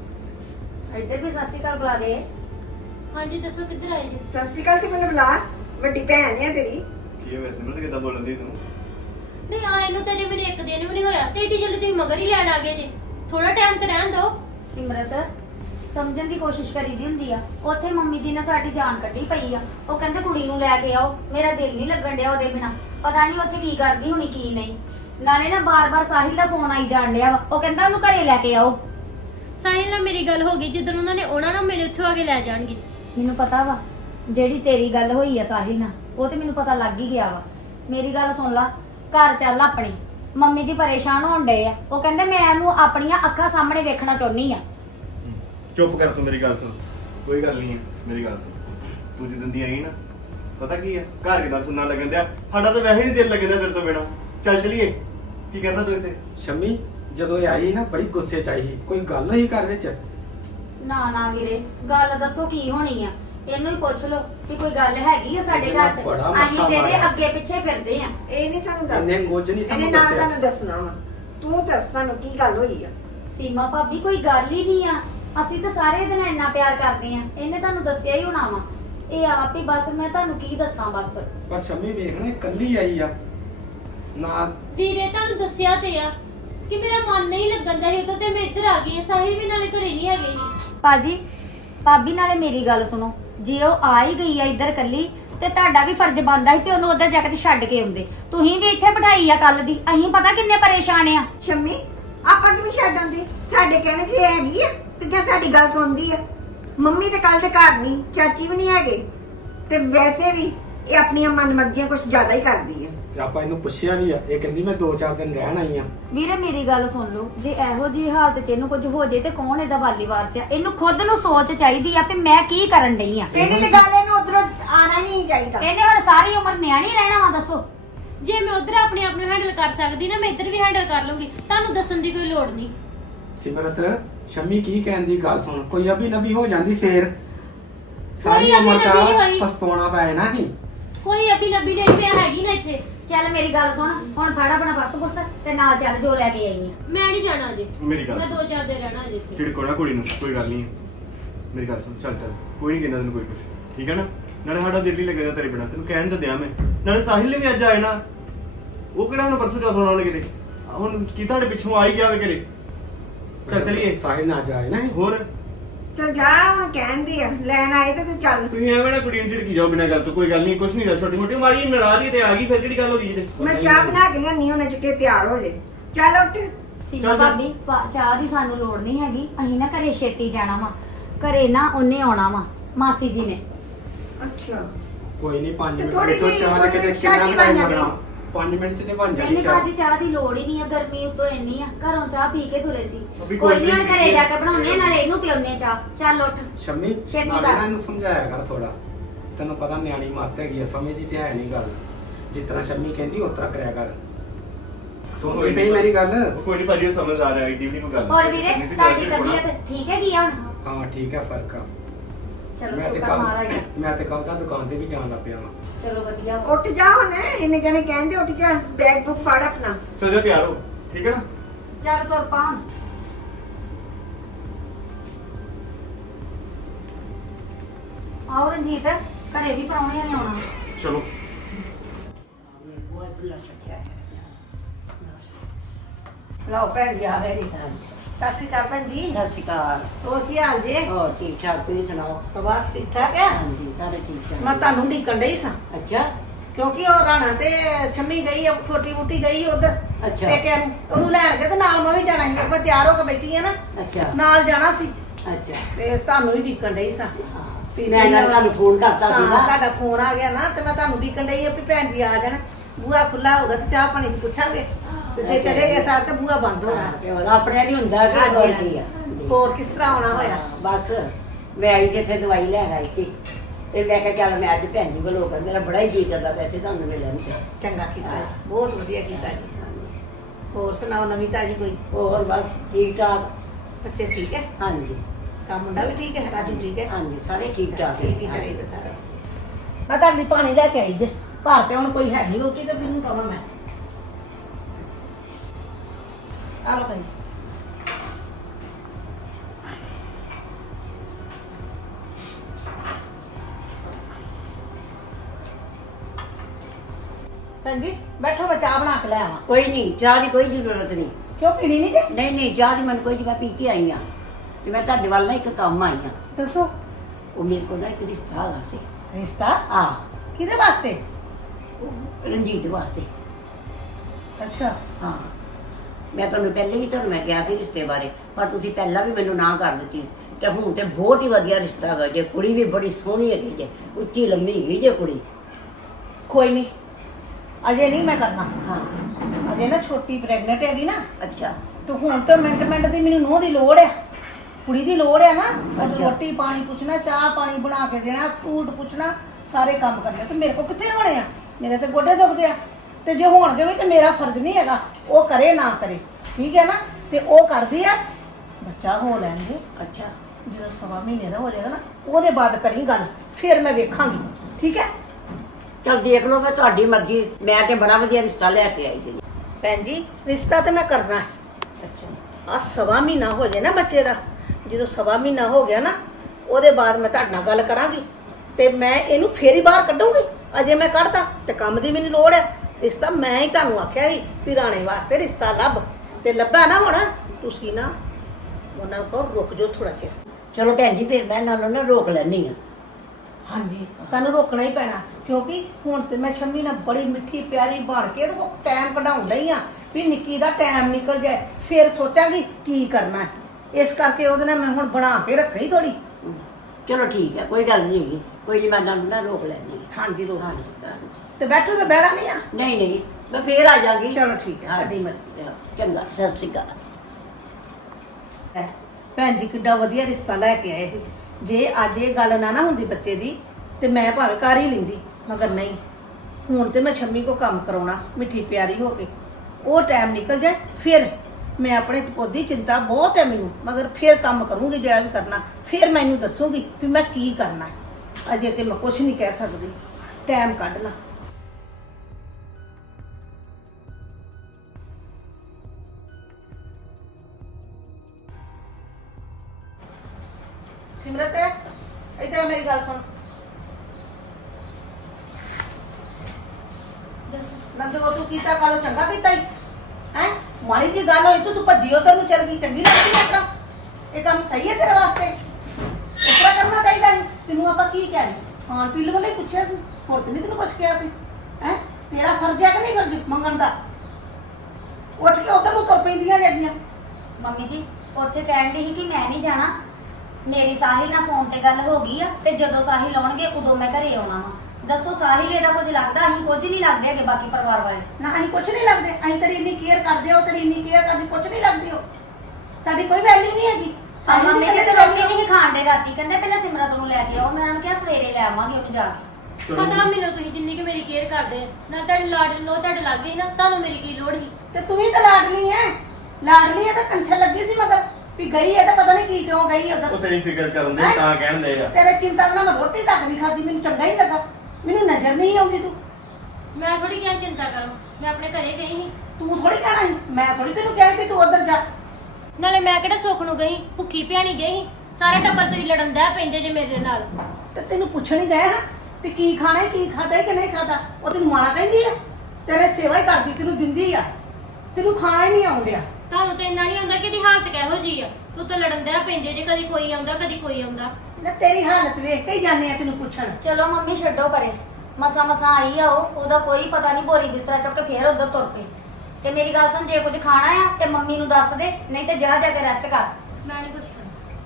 Speaker 3: ਅਕਾਲ।
Speaker 4: ਇੱਧਰ ਵੀ ਸਤਿ ਸ਼੍ਰੀ ਅਕਾਲ ਬੁਲਾ ਦੇ।
Speaker 2: ਹਾਂਜੀ ਦੱਸੋ ਕਿੱਧਰ ਆਏ ਜੀ?
Speaker 6: ਸਤਿ ਸ਼੍ਰੀ ਅਕਾਲ ਤੇ ਮੈਨੂੰ ਬੁਲਾ, ਵੱਡੀ ਭੈਣ ਆ ਤੇਰੀ।
Speaker 3: ਕੀ ਹੈ ਵੈਸੇ ਸਿਮਰਤ ਕਿੱਦਾਂ ਬੋਲਣ ਦੀ ਤੂੰ?
Speaker 2: ਨਹੀਂ ਆਏ ਨੂੰ ਤਾਂ ਜੇ ਮੈਨੂੰ ਇੱਕ ਦਿਨ ਵੀ ਨਹੀਂ ਹੋਇਆ ਤੇ ਏਡੀ ਜਲਦੀ ਤੁਸੀਂ ਮਗਰ ਹੀ ਲੈਣ ਆ ਗਏ ਜੀ। ਥੋੜਾ ਟਾਈਮ ਤੇ ਰਹਿਣ ਦਿਓ।
Speaker 4: ਸਿਮਰਤ ਸਮਝਣ ਦੀ ਕੋਸ਼ਿਸ਼ ਕਰੀਦੀ ਹੁੰਦੀ ਆ। ਉੱਥੇ ਮੰਮੀ ਜੀ ਨੇ ਸਾਡੀ ਜਾਨ ਕੱਢੀ ਪਈ ਆ। ਉਹ ਕਹਿੰਦੇ ਕੁੜੀ ਨੂੰ ਲੈ ਕੇ ਆਓ। ਮੇਰਾ ਦਿਲ ਨਹੀਂ ਲੱਗਣ ਡਿਆ ਉਹਦੇ ਬਿਨਾ। ਪਤਾ ਨਹੀਂ ਉੱਥੇ ਕੀ ਕਰਦੀ ਹੋਣੀ ਕੀ ਨਹੀਂ। ਨਾਲੇ ਨਾ ਬਾਰ-ਬਾਰ ਸਾਹਿਲ ਦਾ ਫੋਨ ਆਈ ਜਾਣ ਡਿਆ ਵਾ। ਉਹ ਕਹਿੰਦਾ ਉਹਨੂੰ ਘਰੇ ਲੈ ਕੇ ਆਓ।
Speaker 2: ਸਾਹਿਲ ਨਾਲ ਮੇਰੀ ਗੱਲ ਹੋ ਗਈ, ਜਿੱਦਣ ਉਹਨਾਂ ਨੇ ਉਹਨਾਂ ਨੂੰ ਮੇਰੇ ਉੱਥੋਂ ਆ ਕੇ ਲੈ ਜਾਣਗੇ।
Speaker 4: ਮੈਨੂੰ ਪਤਾ ਵਾ ਜਿਹੜੀ ਤੇਰੀ ਗੱਲ ਹੋਈ ਆ ਸਾਹਿਲ ਨਾਲ, ਉਹ ਤੇ ਮੈਨੂੰ ਪਤਾ ਲੱਗ ਹੀ ਗਿਆ ਵਾ। ਮੇਰੀ ਗੱਲ ਸੁਣ ਲਾ, ਘਰ ਚੱਲ ਆਪਣੀ। ਮੰਮੀ ਜੀ ਪਰੇਸ਼ਾਨ ਹੋਣ ਡਏ ਆ। ਉਹ ਕਹਿੰਦੇ ਮੈਂ ਇਹਨੂੰ ਆਪਣੀਆਂ ਅੱਖਾਂ ਸਾਹਮਣੇ ਵੇਖਣਾ ਚਾਹੁੰਦੀ ਆ।
Speaker 3: ਚੁੱਪ ਕਰ ਤੂੰ, ਮੇਰੀ ਗੱਲ ਸੁਣ। ਕੋਈ ਗੱਲ ਨਹੀਂ ਹੈ, ਮੇਰੀ ਗੱਲ ਸੁਣ। ਤੂੰ ਜਿੱਦਣ ਦੀ ਆਈ ਨਾ, ਪਤਾ ਕੀ ਹੈ, ਘਰ ਕਿਦਾਂ ਸੁਣਨਾ ਲੱਗਣ ਦਿਆ। ਸਾਡਾ ਤਾਂ ਵੈਸੇ ਨਹੀਂ ਦਿਲ ਲੱਗਣ ਦਿਆ ਤੇਰੇ ਤੋਂ ਬਿਨਾ। ਚੱਲ ਚਲੀਏ। ਕੀ ਕਰਨਾ ਤੂੰ ਇੱਥੇ?
Speaker 1: ਸ਼ਮੀ ਜਦੋਂ ਇਹ ਆਈ ਨਾ ਬੜੀ ਗੁੱਸੇ ਚ ਆਈ ਸੀ। ਕੋਈ ਗੱਲ ਹੋਈ ਘਰ ਵਿੱਚ?
Speaker 4: ਨਾ ਨਾ ਵੀਰੇ, ਗੱਲ ਦੱਸੋ ਕੀ ਹੋਣੀ ਆ। ਇਹਨੂੰ ਹੀ ਪੁੱਛ ਲਓ ਕਿ ਕੋਈ ਗੱਲ ਹੈਗੀ ਆ ਸਾਡੇ ਘਰ 'ਚ।
Speaker 1: ਬੜਾ ਮੱਥਾ
Speaker 4: ਅਸੀਂ ਤੇ ਇਹਦੇ
Speaker 1: ਮਾਰਿਆ।
Speaker 4: ਅੱਗੇ ਪਿੱਛੇ ਫਿਰਦੇ ਆ।
Speaker 6: ਇਹ ਨਹੀਂ ਸਾਨੂੰ ਦੱਸ।
Speaker 1: ਇਹਨੇ ਕੁਝ ਨਹੀਂ ਸਾਨੂੰ
Speaker 6: ਇਹਨੇ ਨਾ
Speaker 1: ਦੱਸਿਆ।
Speaker 6: ਸਾਨੂੰ ਦੱਸਣਾ ਵਾ। ਤੂੰ ਦੱਸ ਸਾਨੂੰ ਕੀ ਗੱਲ ਹੋਈ ਆ।
Speaker 4: ਸੀਮਾ ਭਾਬੀ ਕੋਈ ਗੱਲ ਹੀ ਨਹੀਂ ਆ। ਅਸੀਂ ਤਾਂ ਸਾਰੇ ਇਹਦੇ ਨਾਲ ਇੰਨਾ ਪਿਆਰ ਕਰਦੇ ਆ। ਇਹਨੇ ਤੁਹਾਨੂੰ ਦੱਸਿਆ ਹੀ ਹੋਣਾ ਵਾ। ਇਹ ਆਪ ਹੀ ਬਸ, ਮੈਂ ਤੁਹਾਨੂੰ ਕੀ ਦੱਸਾਂ ਬਸ।
Speaker 1: ਪਰ ਸ਼ਮੀ ਵੇਖ ਨਾ ਇਕੱਲੀ ਆਈ ਆ ਨਾ।
Speaker 2: ਵੀਰੇ ਤੁਹਾਨੂੰ ਦੱਸਿਆ ਤੇ ਆ ਕਿ ਮੇਰਾ ਮਨ ਨਹੀਂ ਲੱਗਣ ਦਾ ਸੀ ਉਦੋਂ ਤੇ ਮੈਂ ਇੱਧਰ ਆ ਗਈ। ਸਾਹਿਲ ਵੀ ਨਾਲੇ ਘਰੇ ਨਹੀਂ ਹੈਗੇ ਜੀ।
Speaker 4: ਭਾਜੀ ਭਾਬੀ ਨਾਲੇ ਮੇਰੀ ਗੱਲ ਸੁਣੋ, ਜੇ ਉਹ ਆ ਹੀ ਗਈ ਆ ਇੱਧਰ ਕੱਲੀ ਤੇ ਤੁਹਾਡਾ ਵੀ ਫਰਜ਼ ਬਣਦਾ ਸੀ ਕਿ ਉਹਨੂੰ ਉੱਧਰ ਜਾ ਕੇ ਤੇ ਛੱਡ ਕੇ ਆਉਂਦੇ। ਤੁਸੀਂ ਵੀ ਇੱਥੇ ਬਿਠਾਈ ਆ ਕੱਲ ਦੀ। ਅਸੀਂ ਪਤਾ ਕਿੰਨੇ ਪਰੇਸ਼ਾਨ ਆ।
Speaker 6: ਸ਼ੰਮੀ ਆਪਾਂ ਕਿਵੇਂ ਛੱਡ ਆਉਂਦੇ? ਸਾਡੇ ਕਹਿਣੇ 'ਚ ਹੈਗੀ ਆ ਤੇ ਜੇ ਸਾਡੀ ਗੱਲ ਸੁਣਦੀ ਆ। ਮੰਮੀ ਤੇ ਕੱਲ ਤੇ ਘਰ ਨਹੀਂ, ਚਾਚੀ ਵੀ ਨਹੀਂ ਹੈਗੇ। ਤੇ ਵੈਸੇ ਵੀ ਇਹ ਆਪਣੀਆਂ ਮਨਮਰਜ਼ੀਆਂ ਕੁਝ ਜ਼ਿਆਦਾ ਹੀ ਕਰਦੀ ਆ।
Speaker 1: ਤੇ ਆਪਾਂ ਇਹਨੂੰ ਪੁੱਛਿਆ ਵੀ ਆ। ਇਹ ਕਹਿੰਦੀ ਮੈਂ ਦੋ ਚਾਰ ਦਿਨ ਰਹਿਣ ਆਈ ਆ।
Speaker 4: ਵੀਰੇ ਮੇਰੀ ਗੱਲ ਸੁਣ ਲਓ, ਜੇ ਇਹੋ ਜੀ ਹਾਲਤ 'ਚ ਇਹਨੂੰ ਕੁਝ ਹੋ ਜੇ ਤੇ ਕੌਣ ਇਹਦਾ ਵਾਲੀ ਵਾਰਸ ਆ? ਇਹਨੂੰ ਖੁਦ ਨੂੰ ਸੋਚ ਚਾਹੀਦੀ ਆ ਕਿ ਮੈਂ ਕੀ ਕਰਨ ਡਈ ਆ।
Speaker 6: ਇਹਦੀ ਤੇ ਗੱਲ ਇਹਨੂੰ ਉਧਰੋਂ ਆਣਾ ਨਹੀਂ ਚਾਹੀਦਾ।
Speaker 4: ਇਹਨੇ ਹੁਣ ਸਾਰੀ ਉਮਰ ਨਿਆਣੀ ਰਹਿਣਾ ਵਾ। ਦੱਸੋ
Speaker 2: ਜੇ ਮੈਂ ਉਧਰ ਆਪਣੇ ਆਪ ਨੂੰ ਹੈਂਡਲ ਕਰ ਸਕਦੀ ਨਾ, ਮੈਂ ਇੱਧਰ ਵੀ ਹੈਂਡਲ ਕਰ ਲੂੰਗੀ। ਤੁਹਾਨੂੰ ਦੱਸਣ ਦੀ ਕੋਈ ਲੋੜ ਨਹੀਂ।
Speaker 1: ਸਿਮਰਤ ਸ਼ਮੀ ਕੀ ਕਹਿੰਦੀ ਗੱਲ ਸੁਣ। ਕੋਈ ਅਭੀ ਨਬੀ ਹੋ ਜਾਂਦੀ ਫੇਰ ਸਾਰੀ
Speaker 2: ਅਭੀ
Speaker 1: ਉਮਰ
Speaker 2: ਨਬੀ ਨਹੀਂ
Speaker 1: ਦਾ
Speaker 2: ਹੋਈ।
Speaker 1: ਪਛਤਾਉਣਾ ਪੈ ਨਾ ਹੀ।
Speaker 2: ਕੋਈ ਅਭੀ ਲੱਭੀ ਨਹੀਂ ਪਿਆ ਹੈਗੀ ਨਾ ਇੱਥੇ।
Speaker 4: ਚੱਲ ਮੇਰੀ ਗੱਲ ਸੁਣ, ਹੁਣ ਫੜ ਆਪਣਾ ਪਰਸ ਪੁਰਸ ਤੇ ਨਾਲ ਚੱਲ ਜੋ ਲੈ ਕੇ ਆਈ ਆ।
Speaker 2: ਮੈਂ ਨਹੀਂ ਜਾਣਾ ਅਜੇ।
Speaker 3: ਮੇਰੀ ਗੱਲ
Speaker 2: ਮੈਂ
Speaker 3: ਸੁਣ।
Speaker 2: ਦੋ ਚਾਰ ਦਿਨ ਰਹਿਣਾ ਅਜੇ ਇੱਥੇ।
Speaker 3: ਝਿੜਕੋ ਨਾ ਕੁੜੀ ਨੂੰ, ਕੋਈ ਗੱਲ ਨਹੀਂ ਹੈ। ਮੇਰੀ ਗੱਲ ਸੁਣ, ਚੱਲ ਚੱਲ। ਕੋਈ ਨਹੀਂ ਕਹਿੰਦਾ ਤੈਨੂੰ ਕੋਈ ਕੁਛ। ਠੀਕ ਹੈ ਨਾ, ਨਾਲੇ ਸਾਡਾ ਦਿਲ ਨਹੀਂ ਲੱਗੇਗਾ ਤੇਰੇ ਬਿਨਾ, ਤੈਨੂੰ ਕਹਿਣ ਤਾਂ ਦਿਆਂ ਮੈਂ। ਨਾਲੇ ਸਾਹਿਲ ਨੇ ਵੀ ਅੱਜ ਆਏ ਨਾ, ਉਹ ਕਿਹੜਾ ਹੁਣ ਪਰਸੋਂ ਚੌਥ ਆਉਣਾ ਉਹਨੇ ਕਿਤੇ, ਹੁਣ ਕੀ ਤੁਹਾਡੇ ਪਿੱਛੋਂ ਆ ਹੀ ਗਿਆ ਵੇ ਕਿਤੇ। ਚੱਲ ਚਲੀਏ।
Speaker 1: ਸਾਹਿਲ ਨਾ ਜਾਏ ਨਾ ਇਹ।
Speaker 3: ਹੋਰ
Speaker 6: ਚਲ ਜਾ, ਹੁਣ ਕਹਿੰਦੀ ਆ ਲੈਣ ਆਏ ਤੇ ਤੂੰ ਚੱਲ।
Speaker 3: ਤੁਸੀਂ ਐਵੇਂ ਨਾ ਕੁੜੀਆਂ ਝਿੜਕੀ ਜਾਓ ਬਿਨਾਂ ਗੱਲ ਤੋਂ, ਕੋਈ ਗੱਲ ਨਹੀਂ, ਕੁਛ ਨਹੀਂ ਦਾ, ਛੋਟੀ ਮੋਟੀ ਮਾਰੀ ਨਾਰਾਜ਼ਗੀ ਤੇ ਆ ਗਈ, ਫਿਰ ਕਿਹੜੀ ਗੱਲ ਹੋ ਗਈ ਜੇ।
Speaker 6: ਮੈਂ ਚਾਹ ਬਣਾ ਕੇ ਲਿਆਨੀ, ਉਹਨੇ ਚੁੱਕੇ ਤਿਆਰ ਹੋ ਜੇ। ਚੱਲ ਉੱਠ।
Speaker 4: ਸੀਮਾ
Speaker 3: ਚੱਲ।
Speaker 4: ਭਾਬੀ ਪਾ- ਚਾਹ ਦੀ ਸਾਨੂੰ ਲੋੜ ਨਹੀਂ ਹੈਗੀ, ਅਸੀਂ ਨਾ ਘਰੇ ਛੇਤੀ ਜਾਣਾ ਵਾ। ਘਰੇ ਨਾ ਉਹਨੇ ਆਉਣਾ ਵਾ, ਮਾਸੀ ਜੀ ਨੇ।
Speaker 6: ਅੱਛਾ
Speaker 1: ਕੋਈ ਨਹੀਂ ਪੰਜ
Speaker 6: ਤੇ
Speaker 1: ਮਿੰਟ
Speaker 6: ਥੋੜ੍ਹੀ
Speaker 1: ਤੋਂ
Speaker 6: ਜਿਹੀ
Speaker 1: ਚਾਹ ਦੇ ਕਿਤੇ
Speaker 6: ਥੋੜ੍ਹੀ
Speaker 1: ਕਿੰਨਾ
Speaker 6: ਜਿਹੀ
Speaker 1: ਟਾਈਮ
Speaker 6: ਬਣ
Speaker 1: ਲੱਗਣਾ, ਪੰਜ ਮਿੰਟ ਚ ਤੇ ਬਣ
Speaker 4: ਨਹੀਂ
Speaker 1: ਜਾਣੀ
Speaker 4: ਨਹੀਂ
Speaker 1: ਚਾਹ।
Speaker 4: ਬਾਜੀ ਚਾਹ ਦੀ ਲੋੜ ਹੀ ਨਹੀਂ ਆ, ਗਰਮੀ ਉਤੋਂ ਇੰਨੀ ਆ, ਘਰੋਂ ਚਾਹ ਪੀ ਕੇ ਤੁਰੇ ਸੀ।
Speaker 3: ਅਭੀ
Speaker 4: ਕੋਈ
Speaker 3: ਕੋਈ
Speaker 4: ਨਹੀਂ ਹੁਣ
Speaker 3: ਨਹੀਂ
Speaker 4: ਘਰੇ ਜਾ ਕੇ ਬਣਾਉਣੇ ਆ, ਨਾਲੇ ਇਹਨੂੰ ਪਿਉਣੇ ਚਾਹ। ਚੱਲ ਉੱਠ।
Speaker 1: ਸ਼ੰਮੀ
Speaker 4: ਛੇਤੀ
Speaker 1: ਨਾਲੇ
Speaker 4: ਕਰ।
Speaker 1: ਨਾ ਇਹਨੂੰ ਸਮਝਾਇਆ ਕਰ ਥੋੜਾ, ਤੈਨੂੰ ਪਤਾ ਨਿਆਣੀ ਮੱਤ ਹੈਗੀ ਆ, ਸਮਝਦੀ ਤੇ ਹੈ ਨਹੀਂ ਗੱਲ। ਜਿਸ ਤਰ੍ਹਾਂ ਸ਼ੰਮੀ ਕਹਿੰਦੀ ਉਸ ਤਰ੍ਹਾਂ ਕਰਿਆ ਕਰ। ਸੁਣਦੀ ਪਈ ਮੇਰੀ ਗੱਲ?
Speaker 3: ਉਹ ਕੋਈ ਨਹੀਂ ਭਾਜੀ, ਉਹ ਸਮਝ ਆ ਰਿਹਾ, ਐਡੀ ਵੀ ਨਹੀਂ ਕੋਈ ਗੱਲ।
Speaker 4: ਹੋਰ ਵੀਰੇ ਤੁਹਾਡੀ ਤਬੀਅਤ ਠੀਕ ਹੈਗੀ ਆ ਹੁਣ?
Speaker 1: ਹਾਂ ਠੀਕ ਹੈ, ਫਰਕ ਆ।
Speaker 4: ਚਲੋ
Speaker 1: ਮੈਂ ਤੇ
Speaker 4: ਸ਼ੁਕਰ ਮਹਾਰਾਜ
Speaker 1: ਕੱਲ
Speaker 4: ਦਾ।
Speaker 1: ਮੈਂ ਤੇ ਕੱਲ ਦਾ ਦੁਕਾਨ ਤੇ ਵੀ ਜਾਣ ਲੱਗ ਪਿਆ ਵਾਂ।
Speaker 4: ਚਲੋ ਵਧੀਆ ਵਾ।
Speaker 6: ਉੱਠ ਜਾ ਹੁਣ, ਇਹਨੇ ਜਣੇ ਕਹਿੰਦੇ ਉੱਠ ਜਾ, ਬੈਗ ਬੁੱਕ ਫੜ ਆਪਣਾ।
Speaker 3: ਚੱਲ ਜਾ ਤਿਆਰ ਹੋ, ਠੀਕ ਹੈ ਨਾ।
Speaker 4: ਚੱਲ ਤੁਰ ਪਾ। ਆਓ ਰਣਜੀਤ, ਘਰੇ ਵੀ ਪ੍ਰਾਹੁਣਿਆਂ ਨੇ ਆਉਣਾ।
Speaker 3: ਚਲੋ
Speaker 5: ਲਓ ਭੈਣ ਜੀ ਆ ਗਏ ਜੀ। ਸਤਿ ਸ਼੍ਰੀ ਅਕਾਲ ਭੈਣ ਜੀ।
Speaker 7: ਸਤਿ ਸ਼੍ਰੀ ਅਕਾਲ।
Speaker 5: ਹੋਰ ਕੀ ਹਾਲ ਜੇ?
Speaker 7: ਹੋਰ ਠੀਕ ਠਾਕ, ਤੁਸੀਂ ਸੁਣਾਓ?
Speaker 5: ਬਸ ਠੀਕ ਠਾਕ ਹੈ।
Speaker 7: ਹਾਂਜੀ ਸਾਰੇ ਠੀਕ ਠਾਕ।
Speaker 5: ਮੈਂ ਤੁਹਾਨੂੰ ਢੀਕਣ ਡਈ ਸਾਂ,
Speaker 7: ਅੱਛਾ
Speaker 5: ਕਿਉਂਕਿ ਉਹ ਰਾਣਾ ਤੇ ਛੰਮੀ ਗਈ ਆ, ਛੋਟੀ ਮੋਟੀ ਗਈ ਉਧਰ
Speaker 7: ਅੱਛਾ
Speaker 5: ਪੇਕਿਆਂ ਨੂੰ, ਉਹਨੂੰ ਲੈਣ ਗਏ ਤੇ ਨਾਲ ਮੈਂ ਵੀ ਜਾਣਾ ਸੀ। ਮੈਂ ਤਿਆਰ ਹੋ ਕੇ ਬੈਠੀ ਆ ਨਾ,
Speaker 7: ਅੱਛਾ
Speaker 5: ਨਾਲ ਜਾਣਾ ਸੀ
Speaker 7: ਅੱਛਾ।
Speaker 5: ਤੇ ਤੁਹਾਨੂੰ ਹੀ ਢੀਕਣ ਡਈ ਸਾਂ। ਵੀ
Speaker 7: ਮੈਂ ਨਾਲ ਤੁਹਾਨੂੰ ਫੋਨ ਕਰਤਾ ਸੀ
Speaker 5: ਹਾਂ,
Speaker 7: ਨਾ।
Speaker 5: ਤੁਹਾਡਾ ਫੋਨ ਆ ਗਿਆ ਨਾ, ਤੇ ਮੈਂ ਤੁਹਾਨੂੰ ਢੀਕਣ ਡਈ ਆ ਵੀ ਭੈਣ ਜੀ ਆ ਜਾਣ, ਬੂਹਾ ਖੁੱਲਾ ਹੋਊਗਾ ਤੇ ਚਾਹ ਪਾਣੀ ਦੀ ਪੁੱਛਾਂਗੇ, ਤੇ ਜੇ ਚਲੇ ਗਏ ਸਾਰ ਤੇ ਬੂਹਾ ਬੰਦ ਹੋਣਾ।
Speaker 7: ਤੇ ਹੋਰ ਆਪਣੇ ਨਹੀਂ ਹੁੰਦਾ ਕਿ ਹੋਰ
Speaker 5: ਹਾਂਜੀ,
Speaker 7: ਕੀ ਆ।
Speaker 5: ਹੋਰ ਕਿਸ ਤਰ੍ਹਾਂ ਆਉਣਾ ਹੋਇਆ?
Speaker 7: ਹਾਂ, ਬਸ ਮੈਂ ਆਈ ਸੀ ਇੱਥੇ ਦਵਾਈ ਲੈਣ ਆਈ ਸੀ, ਤੇ ਮੈਂ ਕਿਹਾ ਚੱਲ ਮੈਂ ਅੱਜ ਭੈਣ ਜੀ ਕੋਲ ਹੋ ਕੇ, ਮੇਰਾ ਬੜਾ ਹੀ ਜੀ ਕਰਦਾ ਪਿਆ ਸੀ ਤੁਹਾਨੂੰ ਮਿਲਣ ਤੇ।
Speaker 5: ਚੰਗਾ ਕੀਤਾ
Speaker 7: ਹਾਂ।
Speaker 5: ਜੀ, ਬਹੁਤ ਵਧੀਆ ਕੀਤਾ ਜੀ। ਹੋਰ ਸੁਣਾਓ ਨਵੀਂ ਤਾਜੀ ਕੋਈ?
Speaker 7: ਹੋਰ ਬਸ ਠੀਕ ਠਾਕ।
Speaker 5: ਬੱਚੇ ਠੀਕ ਹੈ?
Speaker 7: ਹਾਂਜੀ
Speaker 5: ਕੰਮ ਮੁੰਡਾ ਵੀ ਠੀਕ ਹੈ? ਰਾਜੂ ਠੀਕ ਹੈ?
Speaker 7: ਹਾਂਜੀ ਸਾਰੇ ਠੀਕ ਠਾਕ
Speaker 5: ਠੀਕ ਹੀ ਚਾਹੀਦਾ ਸਾਰਾ। ਮੈਂ ਤੁਹਾਡੇ ਲਈ ਪਾਣੀ ਲੈ ਕੇ ਆਈ ਜੇ, ਘਰ ਤੇ ਹੁਣ ਕੋਈ ਹੈ ਨਹੀਂ ਰੋਟੀ, ਤੇ ਮੈਨੂੰ ਕਹਾਂ ਮੈਂ ਆ ਲਓ ਭੈਣ ਜੀ। ਭੈਣ ਜੀ ਬੈਠੋ, ਮੈਂ ਚਾਹ ਬਣਾ ਕੇ ਲੈ ਆਵਾਂ।
Speaker 7: ਕੋਈ ਨਹੀਂ, ਚਾਹ ਦੀ ਕੋਈ ਜ਼ਰੂਰਤ ਨਹੀਂ।
Speaker 5: ਕਿਉਂ ਪੀਣੀ ਨਹੀਂ ਜੇ?
Speaker 7: ਨਹੀਂ ਨਹੀਂ, ਚਾਹ ਦੀ ਮੈਨੂੰ ਕੋਈ ਨਹੀਂ, ਮੈਂ ਪੀ ਕੇ ਆਈ ਆ। ਤੇ ਮੈਂ ਤੁਹਾਡੇ ਵੱਲ ਨਾ ਇੱਕ ਕੰਮ ਆਈ ਆ।
Speaker 5: ਦੱਸੋ।
Speaker 7: ਉਹ ਮੇਰੇ ਕੋਲ ਨਾ ਇੱਕ ਰਿਸ਼ਤਾ ਹੈਗਾ ਸੀ।
Speaker 5: ਰਿਸ਼ਤਾ?
Speaker 7: ਆ
Speaker 5: ਕਿਹਦੇ ਵਾਸਤੇ?
Speaker 7: ਰਣਜੀਤ ਵਾਸਤੇ।
Speaker 5: ਅੱਛਾ।
Speaker 7: ਹਾਂ ਮੈਂ ਤੁਹਾਨੂੰ ਪਹਿਲੇ ਵੀ ਤੁਹਾਨੂੰ ਮੈਂ ਕਿਹਾ ਸੀ ਰਿਸ਼ਤੇ ਬਾਰੇ, ਪਰ ਤੁਸੀਂ ਪਹਿਲਾਂ ਵੀ ਮੈਨੂੰ ਨਾ ਕਰ ਦਿੱਤੀ। ਤੇ ਹੁਣ ਤੇ ਬਹੁਤ ਹੀ ਵਧੀਆ ਰਿਸ਼ਤਾ ਹੈਗਾ ਜੇ, ਕੁੜੀ ਵੀ ਬੜੀ ਸੋਹਣੀ ਹੈਗੀ ਜੇ, ਉੱਚੀ ਲੰਮੀ ਹੈਗੀ ਜੇ ਕੁੜੀ।
Speaker 5: ਕੋਈ ਨਹੀਂ, ਅਜੇ ਨਹੀਂ ਮੈਂ ਕਰਨਾ।
Speaker 7: ਹਾਂ
Speaker 5: ਅਜੇ ਨਾ ਛੋਟੀ ਪ੍ਰੈਗਨੈਂਟ ਹੈਗੀ ਨਾ,
Speaker 7: ਅੱਛਾ
Speaker 5: ਤੇ ਹੁਣ ਤਾਂ ਮਿੰਟ ਮਿੰਟ ਦੀ ਮੈਨੂੰ ਨੂੰਹ ਦੀ ਲੋੜ ਹੈ, ਕੁੜੀ ਦੀ ਲੋੜ ਹੈ ਨਾ। ਉਹਨੂੰ
Speaker 7: ਅੱਛਾ।
Speaker 5: ਰੋਟੀ ਪਾਣੀ ਪੁੱਛਣਾ, ਚਾਹ ਪਾਣੀ ਬਣਾ ਕੇ ਦੇਣਾ, ਫਰੂਟ ਪੁੱਛਣਾ, ਸਾਰੇ ਕੰਮ ਕਰਨੇ। ਤੇ ਮੇਰੇ ਕੋਲ ਕਿੱਥੇ ਹੋਣੇ ਆ? ਮੇਰੇ ਤੇ ਗੋਡੇ ਦੁਖਦੇ ਆ। ਤੇ ਜੇ ਹੋਣਗੇ ਵੀ ਤੇ ਮੇਰਾ ਫਰਜ਼ ਨਹੀਂ ਹੈਗਾ, ਉਹ ਕਰੇ ਨਾ ਕਰੇ, ਠੀਕ ਹੈ ਨਾ। ਤੇ ਉਹ ਕਰਦੀ ਆ, ਬੱਚਾ ਹੋ ਲੈਣਗੇ।
Speaker 7: ਅੱਛਾ
Speaker 5: ਜਦੋਂ ਸਵਾ ਮਹੀਨੇ ਦਾ ਹੋ ਜਾਏਗਾ ਨਾ, ਉਹਦੇ ਬਾਅਦ ਕਰੀ ਗੱਲ, ਫਿਰ ਮੈਂ ਵੇਖਾਂਗੀ, ਠੀਕ ਹੈ।
Speaker 7: ਚਲ ਦੇਖ ਲਓ, ਮੈਂ ਤੁਹਾਡੀ ਮਰਜ਼ੀ। ਮੈਂ ਤੇ ਬੜਾ ਵਧੀਆ ਰਿਸ਼ਤਾ ਲੈ ਕੇ ਆਈ ਸੀ।
Speaker 5: ਭੈਣ ਜੀ ਰਿਸ਼ਤਾ ਤੇ ਮੈਂ ਕਰਨਾ ਹੈ।
Speaker 7: ਅੱਛਾ
Speaker 5: ਆ ਸਵਾ ਮਹੀਨਾ ਹੋ ਜਾਏ ਨਾ ਬੱਚੇ ਦਾ, ਜਦੋਂ ਸਵਾ ਮਹੀਨਾ ਹੋ ਗਿਆ ਨਾ, ਉਹਦੇ ਬਾਅਦ ਮੈਂ ਤੁਹਾਡੇ ਨਾਲ ਗੱਲ ਕਰਾਂਗੀ, ਤੇ ਮੈਂ ਇਹਨੂੰ ਫੇਰ ਹੀ ਬਾਹਰ ਕੱਢੂੰਗੀ। ਅਜੇ ਮੈਂ ਕੱਢਦਾ ਤੇ ਕੰਮ ਦੀ ਮੈਨੂੰ ਲੋੜ ਹੈ। ਰਿਸ਼ਤਾ ਮੈਂ ਹੀ ਤੁਹਾਨੂੰ ਆਖਿਆ ਸੀ ਵੀ ਰਾਣੇ ਵਾਸਤੇ ਰਿਸ਼ਤਾ ਲੱਭ, ਤੇ ਲੱਭਾ ਨਾ ਹੁਣ ਤੁਸੀਂ ਨਾ ਉਹਨਾਂ ਨੂੰ ਕਹੋ ਰੁਕ ਜਾਓ ਥੋੜਾ ਚਿਰ।
Speaker 7: ਚਲੋ ਭੈਣ ਜੀ, ਫਿਰ ਮੈਂ ਨਾਲੋਂ ਨਾ ਰੋਕ ਲੈਣੀ ਆ।
Speaker 5: ਹਾਂਜੀ ਤੁਹਾਨੂੰ ਰੋਕਣਾ ਹੀ ਪੈਣਾ, ਕਿਉਂਕਿ ਹੁਣ ਤੇ ਮੈਂ ਸ਼ੰਮੀ ਨਾਲ ਬੜੀ ਮਿੱਠੀ ਪਿਆਰੀ ਬਣ ਕੇ ਇਹਦੇ ਕੋਲ ਟਾਈਮ ਕਢਾਉਂਦਾ ਹੀ ਆ ਵੀ ਨਿੱਕੀ ਦਾ ਟਾਈਮ ਨਿਕਲ ਜਾਏ, ਫਿਰ ਸੋਚਾਂਗੀ ਕੀ ਕਰਨਾ ਹੈ। ਇਸ ਕਰਕੇ ਉਹਦੇ ਨਾਲ ਮੈਂ ਹੁਣ ਬਣਾ ਕੇ ਰੱਖਣੀ ਥੋੜੀ।
Speaker 7: ਚਲੋ ਠੀਕ ਹੈ, ਕੋਈ ਗੱਲ ਨਹੀਂ, ਕੋਈ ਨਹੀਂ, ਮੈਂ ਨਾਲੋਂ ਨਾ ਰੋਕ ਲੈਣੀ।
Speaker 5: ਹਾਂਜੀ ਰੋਕ।
Speaker 7: ਹਾਂਜੀ
Speaker 5: ਤੇ ਬੈਠੋ, ਮੈਂ ਬਹਿਣਾ ਨਹੀਂ ਆ।
Speaker 7: ਨਹੀਂ ਨਹੀਂ, ਮੈਂ ਫੇਰ ਆ ਜਾਗੀ।
Speaker 5: ਚਲੋ ਠੀਕ ਹੈ,
Speaker 7: ਹਾਂ,
Speaker 5: ਤੁਹਾਡੀ ਮਰਜ਼ੀ।
Speaker 7: ਚੰਗਾ, ਸਤਿ ਸ਼੍ਰੀ ਅਕਾਲ।
Speaker 5: ਹੈ। ਭੈਣ ਜੀ ਕਿੱਡਾ ਵਧੀਆ ਰਿਸ਼ਤਾ ਲੈ ਕੇ ਆਏ ਸੀ। ਜੇ ਅੱਜ ਇਹ ਗੱਲ ਨਾ ਨਾ ਹੁੰਦੀ ਬੱਚੇ ਦੀ, ਤੇ ਮੈਂ ਭਾਵੇਂ ਕਰ ਹੀ ਲੈਂਦੀ, ਮਗਰ ਨਹੀਂ। ਹੁਣ ਤੇ ਮੈਂ ਸ਼ੰਮੀ ਕੋ ਕੰਮ ਕਰਾਉਣਾ ਮਿੱਠੀ ਪਿਆਰੀ ਹੋ ਕੇ, ਉਹ ਟਾਈਮ ਨਿਕਲ ਜਾਏ ਫਿਰ ਮੈਂ ਆਪਣੇ ਉਹਦੀ ਚਿੰਤਾ ਬਹੁਤ ਹੈ ਮੈਨੂੰ, ਮਗਰ ਫਿਰ ਕੰਮ ਕਰੂੰਗੀ ਜਿਹੜਾ ਵੀ ਕਰਨਾ, ਫਿਰ ਮੈਨੂੰ ਦੱਸੂਗੀ ਵੀ ਮੈਂ ਕੀ ਕਰਨਾ ਹੈ। ਅਜੇ ਤੇ ਮੈਂ ਕੁਝ ਨਹੀਂ ਕਹਿ ਸਕਦੀ, ਟਾਈਮ ਕੱਢ ਲਾ। ਸਿਮਰਤ ਇੱਧਰ ਮੇਰੀ ਗੱਲ ਸੁਣ। ਨਾ ਜੋ ਤੂੰ ਕੀਤਾ ਕੱਲ ਚੰਗਾ ਕੀਤਾ ਹੀ ਹੈ ਮਾੜੀ ਜੀ ਗੱਲ ਹੋਈ ਤੂੰ ਤੂੰ ਭੱਜੀ ਉਹ ਤੈਨੂੰ ਚੱਲ ਗਈ ਚੰਗੀ ਲੱਗਦੀ ਹੈ ਇਤਰਾ ਇਹ ਕੰਮ ਸਹੀ ਹੈ ਤੇਰੇ ਵਾਸਤੇ ਇਸ ਤਰ੍ਹਾਂ ਕਰਨਾ ਚਾਹੀਦਾ ਸੀ ਤੈਨੂੰ ਆਪਾਂ ਕੀ ਕਹਿ ਖਾਣ ਪੀਣ ਵਾਲੇ ਪੁੱਛਿਆ ਸੀ ਹੋਰ ਤੇ ਨਹੀਂ ਤੈਨੂੰ ਕੁਝ ਕਿਹਾ ਸੀ ਹੈ ਤੇਰਾ ਫਰਜ਼ ਹੈ ਕਿ ਨਹੀਂ ਫਰਜ਼ ਮੰਗਣ ਦਾ ਉੱਠ ਕੇ ਉਧਰ ਨੂੰ ਤੁਰ ਪੈਂਦੀਆਂ ਜਿਹੜੀਆਂ
Speaker 4: ਮੰਮੀ ਜੀ ਉੱਥੇ ਕਹਿਣ ਦੀ ਸੀ ਕਿ ਮੈਂ ਨਹੀਂ ਜਾਣਾ ਮੇਰੀ ਸਾਹਿਲ ਨਾਲ ਫੋਨ ਤੇ ਗੱਲ ਹੋ ਗਈ ਆ ਤੇ ਜਦੋਂ ਸਾਹਿਲ ਆਉਣਗੇ ਉਦੋਂ ਮੈਂ ਘਰੇ ਆਉਣਾ ਵਾ ਦੱਸੋ ਸਾਹਿਲ ਇਹਦਾ ਕੁਝ ਲੱਗਦਾ ਅਸੀਂ ਕੁਝ ਨਹੀਂ ਲੱਗਦੇ ਹੈਗੇ ਬਾਕੀ ਪਰਿਵਾਰ ਵਾਲੇ
Speaker 5: ਨਾ ਅਸੀਂ ਕੁਝ ਨਹੀਂ ਲੱਗਦੇ ਅਸੀਂ ਤੇਰੀ ਇੰਨੀ ਕੇਅਰ ਕਰਦੇ ਹੋ ਤੇਰੀ ਇੰਨੀ ਕੇਅਰ ਕਰਦੀ ਕੁਝ ਨਹੀਂ ਲੱਗਦੀ ਹੋ ਸਾਡੀ ਕੋਈ ਵੈਲਿਊ ਨਹੀਂ ਹੈਗੀ
Speaker 4: ਸਾਡੀ
Speaker 5: ਸਾਡੀ
Speaker 4: ਮੰਮੀ
Speaker 5: ਕਦੇ
Speaker 4: ਕਹਿੰਦੇ
Speaker 5: value
Speaker 4: ਰੋਟੀ ਨਹੀਂ ਖਾਣ ਦੇ ਰਾਤੀ ਕਹਿੰਦੇ ਪਹਿਲਾਂ ਸਿਮਰਤ ਨੂੰ ਲੈ ਕੇ ਆਓ ਮੈਂ ਉਹਨਾਂ ਨੂੰ ਕਿਹਾ ਸਵੇਰੇ ਲੈ ਆਵਾਂਗੇ ਉਹਨੂੰ ਜਾ ਕੇ
Speaker 2: ਪਤਾ ਮੈਨੂੰ ਤੁਸੀਂ ਜਿੰਨੀ ਕਿ ਮੇਰੀ ਕੇਅਰ ਕਰਦੇ ਆ। ਨਾ ਤੁਹਾਡੇ ਲਾਡ ਲੋ ਤੁਹਾਡੇ ਲੱਗੇ ਨਾ ਤੁਹਾਨੂੰ ਮੇਰੀ ਕੀ ਲੋੜ ਸੀ
Speaker 5: ਤੇ ਤੂੰ ਵੀ ਤਾਂ ਲਾਡਲੀ ਐ ਲਾਡਲੀ ਐ ਤਾਂ ਕੰਠੇ ਲੱਗੀ ਸੀ ਮਗਰ ਵੀ ਗਈ ਐ ਤਾਂ ਪਤਾ ਨਹੀਂ ਕੀ ਕਿਉਂ ਗਈ
Speaker 3: ਉਹ
Speaker 5: ਉਧਰ
Speaker 3: ਤੇਰੀ ਫਿਕਰ ਕਰਨ ਦੇ
Speaker 5: ਹੈਂ?
Speaker 3: ਤਾਂ ਕਹਿਣ ਦੇ ਆ
Speaker 5: ਤੇਰੇ ਚਿੰਤਾ ਨਾਲ ਮੈਂ ਰੋਟੀ ਤੱਕ ਨਹੀਂ ਖਾਦੀ ਮੈਨੂੰ ਚੰਗਾ ਹੀ ਨੀ ਲੱਗਾ ਮੈਨੂੰ ਨਜ਼ਰ ਨਹੀਂ ਆਉਂਦੀ ਤੂੰ
Speaker 2: ਮੈਂ ਥੋੜੀ ਕਿਆ ਚਿੰਤਾ ਕਰਾਂ ਮੈਂ ਆਪਣੇ ਘਰੇ ਗਈ ਸੀ
Speaker 5: ਤੂੰ ਥੋੜੀ ਕਹਿਣਾ ਸੀ ਮੈਂ ਥੋੜੀ ਤੈਨੂੰ ਕਿਹਾ ਸੀ ਵੀ ਤੂੰ ਉਧਰ ਜਾ
Speaker 2: ਨਾਲੇ ਮੈਂ ਕਿਹੜਾ ਸੁੱਖ ਨੂੰ ਗਈ ਭੁੱਖੀ ਪਿਆਣੀ ਗਈ ਸੀ। ਸਾਰਾ ਟੱਬਰ ਤੁਸੀਂ ਲੜਨ ਦਾ ਪੈਂਦੇ ਜੇ ਮੇਰੇ ਨਾਲ
Speaker 5: ਤੇ ਤੈਨੂੰ ਪੁੱਛਣ ਹੀ ਗਏ ਹਾਂ ਵੀ ਕੀ ਖਾਣਾ ਹੈ ਕੀ ਖਾਦਾ ਹੈ ਕਿ ਨਹੀਂ ਖਾਦਾ ਉਹ ਤੈਨੂੰ ਮਾਣਾ ਕਹਿੰਦੀ ਆ ਤੇਰੇ ਸੇਵਾ ਹੀ ਕਰਦੀ ਤੈਨੂੰ ਦਿੰਦੀ ਆ ਤੈਨੂੰ ਖਾਣਾ ਹੀ ਨਹੀਂ ਆਉਂਦਿਆ
Speaker 2: ਤੁਹਾਨੂੰ ਤਾਂ ਇੰਨਾ ਨਹੀਂ ਹੁੰਦਾ ਕਿ ਇਹਦੀ ਹਾਲਤ ਕਿਹੋ ਜੀ ਆ ਤੂੰ ਤਾਂ ਲੜਨ ਦਾ ਪੈਂਦੇ ਜੇ ਕਦੀ ਕੋਈ ਆਉਂਦਾ ਕਦੀ ਕੋਈ ਆਉਂਦਾ
Speaker 5: ਨਾ ਤੇਰੀ ਹਾਲਤ ਵੇਖ ਕੇ ਹੀ ਜਾਂਦੇ ਆ ਤੈਨੂੰ ਪੁੱਛਣ
Speaker 4: ਚਲੋ ਮੰਮੀ ਛੱਡੋ ਪਰੇ ਮਸਾ ਮਸਾ ਆਈ ਆ ਉਹ ਉਹਦਾ ਕੋਈ ਪਤਾ ਨਹੀਂ ਬੋਰੀ ਬਿਸਤਰਾ ਚੁੱਕ ਕੇ ਫੇਰ ਉਧਰ ਤੁਰ ਪਈ ਤੇ ਮੇਰੀ ਗੱਲ ਸੁਣ ਜੇ ਕੁਝ ਖਾਣਾ ਆ ਤੇ ਮੰਮੀ ਨੂੰ ਦੱਸ ਦੇ ਨਹੀਂ ਤੇ ਜਾ ਜਾ ਕੇ ਰੈਸਟ ਕਰ
Speaker 2: ਮੈਂ ਨਹੀਂ ਕੁਛ ਕਰਨਾ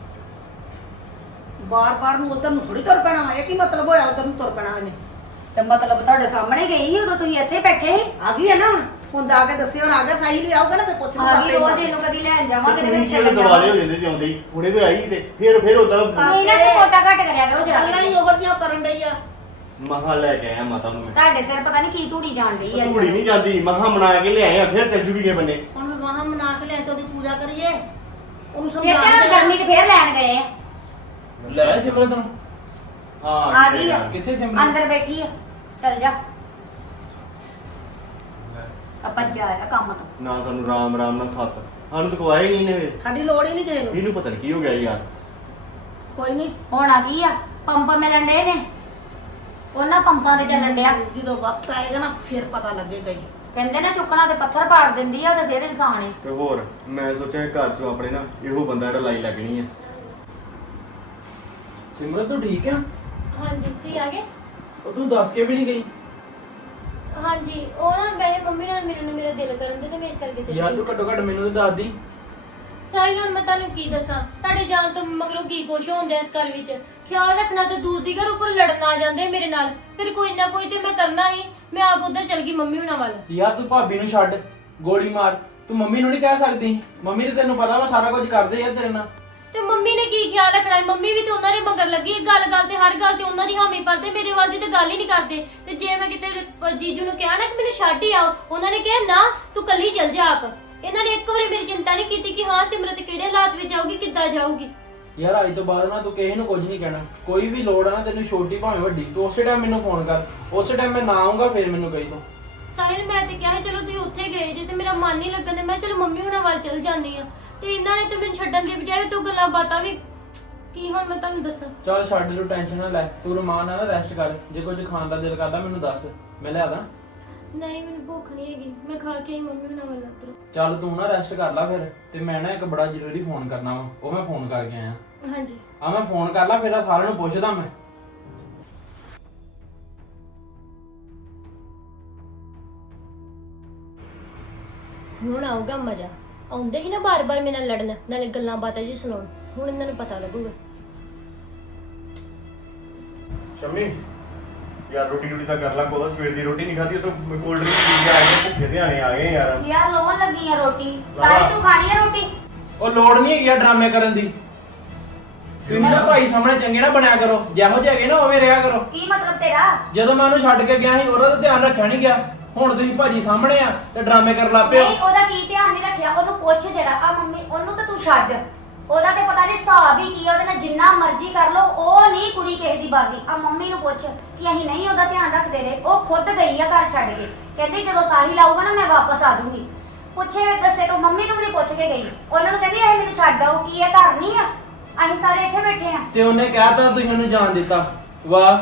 Speaker 5: ਬਾਰ-ਬਾਰ ਨੂੰ ਉਧਰ ਨੂੰ ਥੋੜੀ ਤੁਰ ਪੈਣਾ ਵਾ ਇਹ ਕੀ ਮਤਲਬ ਹੋਇਆ ਉਧਰ ਨੂੰ ਤੁਰ ਪੈਣਾ ਇਹਨੇ
Speaker 4: ਤੇ ਮਤਲਬ ਤੁਹਾਡੇ ਸਾਹਮਣੇ ਗਈ ਸੀ ਉਦੋਂ ਤੁਸੀਂ ਇੱਥੇ ਬੈਠੇ ਸੀ
Speaker 5: ਆ ਗਈ ਹੈ ਨਾ ਹੁਣ ਹੁਣ ਆ ਕੇ ਦੱਸਿਓ ਹੁਣ ਆ ਗਿਆ ਸਾਈ ਵੀ ਆਊਗਾ ਨਾ ਫਿਰ ਪੁੱਛ
Speaker 4: ਆ ਗਈ ਰੋਜ਼ ਇਹਨੂੰ ਕਦੀ ਲੈਣ ਜਾਵਾਂਗੇ ਤੇ
Speaker 3: ਤੇ
Speaker 4: ਵਿੱਚ
Speaker 3: ਤੂੰ ਵੀ ਦਿਵਾਲੇ ਹੋ ਜਾਂਦੇ ਜਿਉਂਦੇ ਹੀ ਹੁਣੇ ਤੇ ਆਈ ਤੇ ਫਿਰ ਫਿਰ ਉਦਾਂ
Speaker 4: ਨਹੀਂ ਨਾ ਸਪੋਟਾ ਘੱਟ ਕਰਿਆ ਕਰੋ ਜਰਾ
Speaker 5: ਗੱਲਾਂ ਹੀ ਉਹੋ ਜਿਹੀਆਂ ਕਰਨ ਡਈ ਆ
Speaker 3: ਮਹਾ ਲੈ ਕੇ ਆਇਆ ਮਾਤਾ ਨੂੰ ਮੈਂ
Speaker 4: ਤੁਹਾਡੇ ਸਿਰ ਪਤਾ ਨਹੀਂ ਕੀ ਧੂੜੀ ਜਾਣ ਡਈ ਆ
Speaker 3: ਧੂੜੀ ਨਹੀਂ ਜਾਂਦੀ ਮਹਾ ਮਨਾ ਕੇ ਲਿਆਏ ਆ ਫਿਰ ਚੱਲ ਜੂਗੀ ਕੇ ਬੰਨੇ
Speaker 5: ਹੁਣ ਵੀ ਮਹਾਂ ਮਨਾ ਕੇ ਲਿਆ ਤੇ ਉਹਦੀ ਪੂਜਾ ਕਰੀਏ ਉਹਨੂੰ
Speaker 4: ਜੇ
Speaker 5: ਸਮਝਾ
Speaker 4: ਤੇ ਗਰਮੀ 'ਚ ਫੇਰ ਲੈਣ ਗਏ ਆ
Speaker 8: ਲੈ ਸਿਮਰਤ ਨੂੰ
Speaker 3: ਹਾਂ
Speaker 4: ਆ ਗਈ ਆ
Speaker 8: ਕਿੱਥੇ ਸਿਮਰਤ
Speaker 4: ਅੰਦਰ ਬੈਠੀ ਆ ਚੱਲ ਜਾ ਆਪਾਂ ਜਾਇਆ ਕੰਮ ਤੋਂ
Speaker 3: ਨਾ ਸਾਨੂੰ ਰਾਮ ਰਾਮ ਨਾਲ ਸੱਤ ਸਾਨੂੰ ਤਾਂ ਕੋਈ ਨਹੀਂ ਨੇ
Speaker 5: ਸਾਡੀ ਲੋੜ ਹੀ ਨਹੀਂ ਕਿਸੇ ਨੂੰ
Speaker 3: ਇਹਨੂੰ ਪਤਾ ਨਹੀਂ ਕੀ ਹੋ ਗਿਆ ਯਾਰ
Speaker 5: ਕੋਈ ਨਹੀਂ
Speaker 4: ਹੋਣਾ ਕੀ ਆ ਪੰਪ ਮਿਲਣ ਡੇ ਨੇ ਉਹਨਾਂ ਪੰਪਾਂ ਤੇ ਚੱਲਣ ਡਿਆ
Speaker 5: ਜਦੋਂ ਵਕਤ ਆਏਗਾ ਨਾ ਫਿਰ ਪਤਾ ਲੱਗੇਗਾ ਹੀ
Speaker 4: ਕਹਿੰਦੇ ਨਾ ਚੁੱਕਣਾ ਤੇ ਪੱਥਰ ਪਾੜ ਦਿੰਦੀ ਆ ਤੇ ਫਿਰ ਇਨਸਾਨ ਏ
Speaker 3: ਤੇ ਹੋਰ ਮੈਂ ਸੋਚਿਆ ਘਰ ਚੋਂ ਆਪਣੇ ਨਾ ਇਹੋ ਬੰਦਾ ਜਿਹੜਾ ਲਾਈ ਲੱਗਣੀ ਆ
Speaker 8: ਸਿਮਰਤ ਤੂੰ ਠੀਕ ਆ
Speaker 2: ਹਾਂਜੀ ਤੁਸੀਂ ਆ ਗਏ
Speaker 8: ਉਹ ਤੂੰ ਦੱਸ ਕੇ ਵੀ ਨਹੀਂ ਗਈ
Speaker 2: ਹਾਂਜੀ ਉਹ ਨਾ ਮੈਂ ਮੰਮੀ ਨਾਲ ਮਿਲਣ ਨੂੰ ਮੇਰਾ ਦਿਲ ਕਰਨ ਦੇ ਤੇ ਮੈਂ ਇਸ ਕਰਕੇ ਚੱਲੀ
Speaker 8: ਯਾਰ ਤੂੰ ਘੱਟੋ ਘੱਟ ਮੈਨੂੰ ਤਾਂ ਦੱਸ ਦੀ
Speaker 2: ਸਾਹਿਲ ਹੁਣ ਮੈਂ ਤੁਹਾਨੂੰ ਕੀ ਦੱਸਾਂ ਤੁਹਾਡੇ ਜਾਣ ਤੋਂ ਮਗਰੋਂ ਕੀ ਕੁਛ ਹੁੰਦਾ ਇਸ ਘਰ ਵਿੱਚ ਖਿਆਲ ਰੱਖਣਾ ਤੇ ਦੂਰ ਦੀ ਘਰ ਉੱਪਰ ਲੜਨ ਆ ਜਾਂਦੇ ਮੇਰੇ ਨਾਲ ਫਿਰ ਕੋਈ ਨਾ ਕੋਈ ਤੇ ਮੈਂ ਕਰਨਾ ਹੀ ਮੈਂ ਆਪ ਉਧਰ ਚਲ ਗਈ ਮੰਮੀ ਹੁਣਾਂ ਵੱਲ
Speaker 8: ਯਾਰ ਤੂੰ ਭਾਬੀ ਨੂੰ ਛੱਡ ਗੋਲੀ ਮਾਰ ਤੂੰ ਮੰਮੀ ਨੂੰ ਨਹੀਂ ਕਹਿ ਸਕਦੀ ਮੰਮੀ ਤੇ ਤੈਨੂੰ ਪਤਾ ਵਾ ਸਾਰਾ ਕੁਝ ਕਰਦੇ ਯਾਰ ਤੇਰੇ ਨਾਲ
Speaker 2: ਤੇ ਮੰਮੀ ਨੇ ਕੀ ਖਿਆਲ ਰੱਖਣਾ ਹੈ ਮੰਮੀ ਵੀ ਤੇ ਉਹਨਾਂ ਦੇ ਮਗਰ ਲੱਗੀ ਗੱਲ ਗੱਲ ਤੇ ਹਰ ਗੱਲ ਤੇ ਉਹਨਾਂ ਦੀ ਹਾਮੀ ਭਰਦੇ ਮੇਰੇ ਵੱਲ ਦੀ ਤੇ ਗੱਲ ਹੀ ਨਹੀਂ ਕਰਦੇ ਤੇ ਜੇ ਮੈਂ ਕਿਤੇ ਜੀਜੂ ਨੂੰ ਕਿਹਾ ਨਾ ਕਿ ਮੈਨੂੰ ਛੱਡ ਹੀ ਆਓ ਉਹਨਾਂ ਨੇ ਕਿਹਾ ਨਾ ਤੂੰ ਕੱਲੀ ਚੱਲ ਜਾ ਆਪ ਇਹਨਾਂ ਨੇ ਇੱਕ ਵਾਰੀ ਮੇਰੀ ਚਿੰਤਾ ਨਹੀਂ ਕੀਤੀ ਕਿ ਹਾਂ ਸਿਮਰਤ ਕਿਹੜੇ ਹਾਲਾਤ ਵਿੱਚ ਜਾਊਗੀ ਕਿੱਦਾਂ ਜਾਊਗੀ
Speaker 8: ਯਾਰ ਅੱਜ ਤੋਂ ਬਾਅਦ ਨਾ ਤੂੰ ਕਿਸੇ ਨੂੰ ਕੁਝ ਨਹੀਂ ਕਹਿਣਾ ਕੋਈ ਵੀ ਲੋੜ ਆ ਨਾ ਤੈਨੂੰ ਛੋਟੀ ਭਾਵੇਂ ਵੱਡੀ ਤੂੰ ਉਸੇ ਟਾਈਮ ਮੈਨੂੰ ਫੋਨ ਕਰ ਉਸੇ ਟਾਈਮ ਮੈਂ ਨਾ ਆਉਂਗਾ ਫਿਰ ਮੈਨੂੰ ਕਹੀ ਤੂੰ
Speaker 2: ਸਾਹਿਲ ਮੈਂ ਤੇ ਕਿਹਾ ਸੀ, ਚਲੋ ਤੁਸੀਂ ਉੱਥੇ ਗਏ ਜੇ ਤੇ ਮੇਰਾ ਮਨ ਨਹੀਂ ਲੱਗਣ ਦੇ ਮੈਂ ਚਲੋ ਮੰਮੀ ਹੁਣਾਂ ਵੱਲ ਚੱਲ ਜਾਂਦੀ ਆ ਤੇ ਇਹਨਾਂ ਨੇ ਤੇ ਮੈਨੂੰ ਛੱਡਣ ਦੀ ਬਜਾਏ ਤੂੰ ਗੱਲਾਂ ਬਾਤਾਂ ਵੀ ਕੀ ਹੁਣ ਮੈਂ ਤੁਹਾਨੂੰ ਦੱਸਾਂ
Speaker 8: ਚੱਲ ਛੱਡ ਲੂ ਟੈਨਸ਼ਨ ਨਾ ਲੈ ਤੂੰ ਰਮਾਨ ਨਾਲ ਰੈਸਟ ਕਰ ਜੇ ਕੁਝ ਖਾਣ ਦਾ ਦਿਲ ਕਰਦਾ ਮੈਨੂੰ ਦੱਸ ਮੈਂ ਲਿਆ ਦਾਂ
Speaker 2: ਨਹੀਂ ਮੈਨੂੰ ਭੁੱਖ ਨਹੀਂ ਹੈਗੀ ਮੈਂ ਖਾ ਕੇ ਆਈ ਮੰਮੀ ਹੁਣਾਂ ਵੱਲ ਉੱਤਰ
Speaker 8: ਚੱਲ ਤੂੰ ਨਾ ਰੈਸਟ ਕਰ ਲੈ ਫਿਰ ਤੇ ਮੈਂ ਨਾ ਇੱਕ ਬੜਾ ਜ਼ਰੂਰੀ ਫੋਨ ਕਰਨਾ ਵਾ ਉਹ ਮੈਂ ਫੋਨ ਕਰਕੇ ਆਇਆ
Speaker 2: ਹਾਂਜੀ
Speaker 8: ਆ ਮੈਂ ਫੋਨ ਕਰ ਲਾ ਫਿਰ ਆ ਸਾਰਿਆਂ ਨੂੰ ਪੁੱਛਦਾ ਮੈਂ
Speaker 2: ਹੁਣ ਆਊਗਾ ਮਜ਼ਾ ਆਉਂਦੇ ਹੀ ਨਾ ਬਾਰ-ਬਾਰ ਮੇਰੇ ਨਾਲ ਲੜਨ ਨਾਲੇ ਗੱਲਾਂ ਬਾਤਾਂ ਜੀ ਸੁਣਾਉਣ ਹੁਣ ਇਹਨਾਂ ਨੂੰ ਪਤਾ ਲੱਗੂਗਾ
Speaker 3: ਸ਼ੰਮੀ ਯਾਰ ਰੋਟੀ ਰੋਟੀ ਤਾਂ ਕਰ ਲਾ ਕੋਲ ਸਵੇਰ ਦੀ ਰੋਟੀ ਨਹੀਂ ਖਾਧੀ ਉਹ ਤਾਂ ਕੋਲਡ ਡਰਿੰਕ ਪੀ ਕੇ ਆਏ ਨੇ, ਭੁੱਖੇ ਤੇ ਆਣੇ ਆ ਗਏ ਯਾਰ
Speaker 4: ਯਾਰ ਲੋਨ ਲੱਗੀ ਆ ਰੋਟੀ ਸਾਰੀ ਤੂੰ ਖਾਣੀ ਆ ਰੋਟੀ
Speaker 8: ਉਹ ਲੋੜ ਨਹੀਂ ਹੈਗੀ ਆ ਡਰਾਮੇ ਕਰਨ ਦੀ ਤੁਸੀਂ ਨਾ ਭਾਈ ਸਾਹਮਣੇ ਚੰਗੇ ਨਾ ਬਣਿਆ ਕਰੋ ਜਿਹੋ ਜਿਹੇ ਹੈਗੇ ਨਾ ਉਵੇਂ ਰਿਹਾ ਕਰੋ
Speaker 4: ਕੀ ਮਤਲਬ ਤੇਰਾ
Speaker 8: ਜਦੋਂ ਮੈਂ ਉਹਨੂੰ ਛੱਡ ਕੇ ਗਿਆ ਸੀ ਉਹਦਾ ਤਾਂ ਧਿਆਨ ਰੱਖਿਆ ਨਹੀਂ ਗਿਆ ਹੁਣ ਤੁਸੀਂ ਭਾਜੀ ਸਾਹਮਣੇ ਆ ਤੇ ਡਰਾਮੇ ਕਰਨ ਲੱਗ ਪਏ ਹੋ
Speaker 4: ਨਹੀਂ ਉਹਦਾ ਕੀ ਧਿਆਨ ਨਹੀਂ ਰੱਖਿਆ ਉਹਨੂੰ ਪੁੱਛ ਜਰਾ ਆ ਮੰਮੀ ਉਹਨੂੰ ਤਾਂ ਤੂੰ ਛੱਡ ਉਹਦਾ ਤੇ ਪਤਾ ਨਹੀਂ ਹਿਸਾਬ ਹੀ ਕੀ ਆ ਉਹਦੇ ਨਾਲ ਜਿੰਨਾ ਮਰਜ਼ੀ ਕਰ ਲੋ ਉਹ ਨਹੀਂ ਕੁੜੀ ਕਿਸੇ ਦੀ ਬਾਦੀ ਆ ਮੰਮੀ ਨੂੰ ਪੁੱਛ ਕਿ ਅਸੀਂ ਨਹੀਂ ਉਹਦਾ ਧਿਆਨ ਰੱਖਦੇ ਰਹੇ ਉਹ ਖੁਦ ਗਈ ਆ ਘਰ ਛੱਡ ਕੇ ਕਹਿੰਦੀ ਜਦੋਂ ਸਾਹਿਲ ਆਊਗਾ ਨਾ ਮੈਂ ਵਾਪਸ ਆ ਦੂੰਗੀ ਪੁੱਛੇ ਦੱਸੇ ਤੋਂ ਮੰਮੀ ਨੂੰ ਵੀ ਨਹੀਂ ਪੁੱਛ ਕੇ ਗਈ ਉਹਨਾਂ ਨੂੰ ਕਹਿੰਦੀ ਇਹ ਮੈਨੂੰ ਛੱਡ ਆਓ ਕੀ ਇਹ ਘਰ ਨਹੀਂ ਆ ਅਸੀਂ ਸਾਰੇ ਇੱਥੇ ਬੈਠੇ ਆ
Speaker 8: ਤੇ ਉਹਨੇ ਕਹਿਤਾ ਤੁਸੀਂ ਉਹਨੂੰ ਜਾਣ ਦਿੱਤਾ ਵਾਹ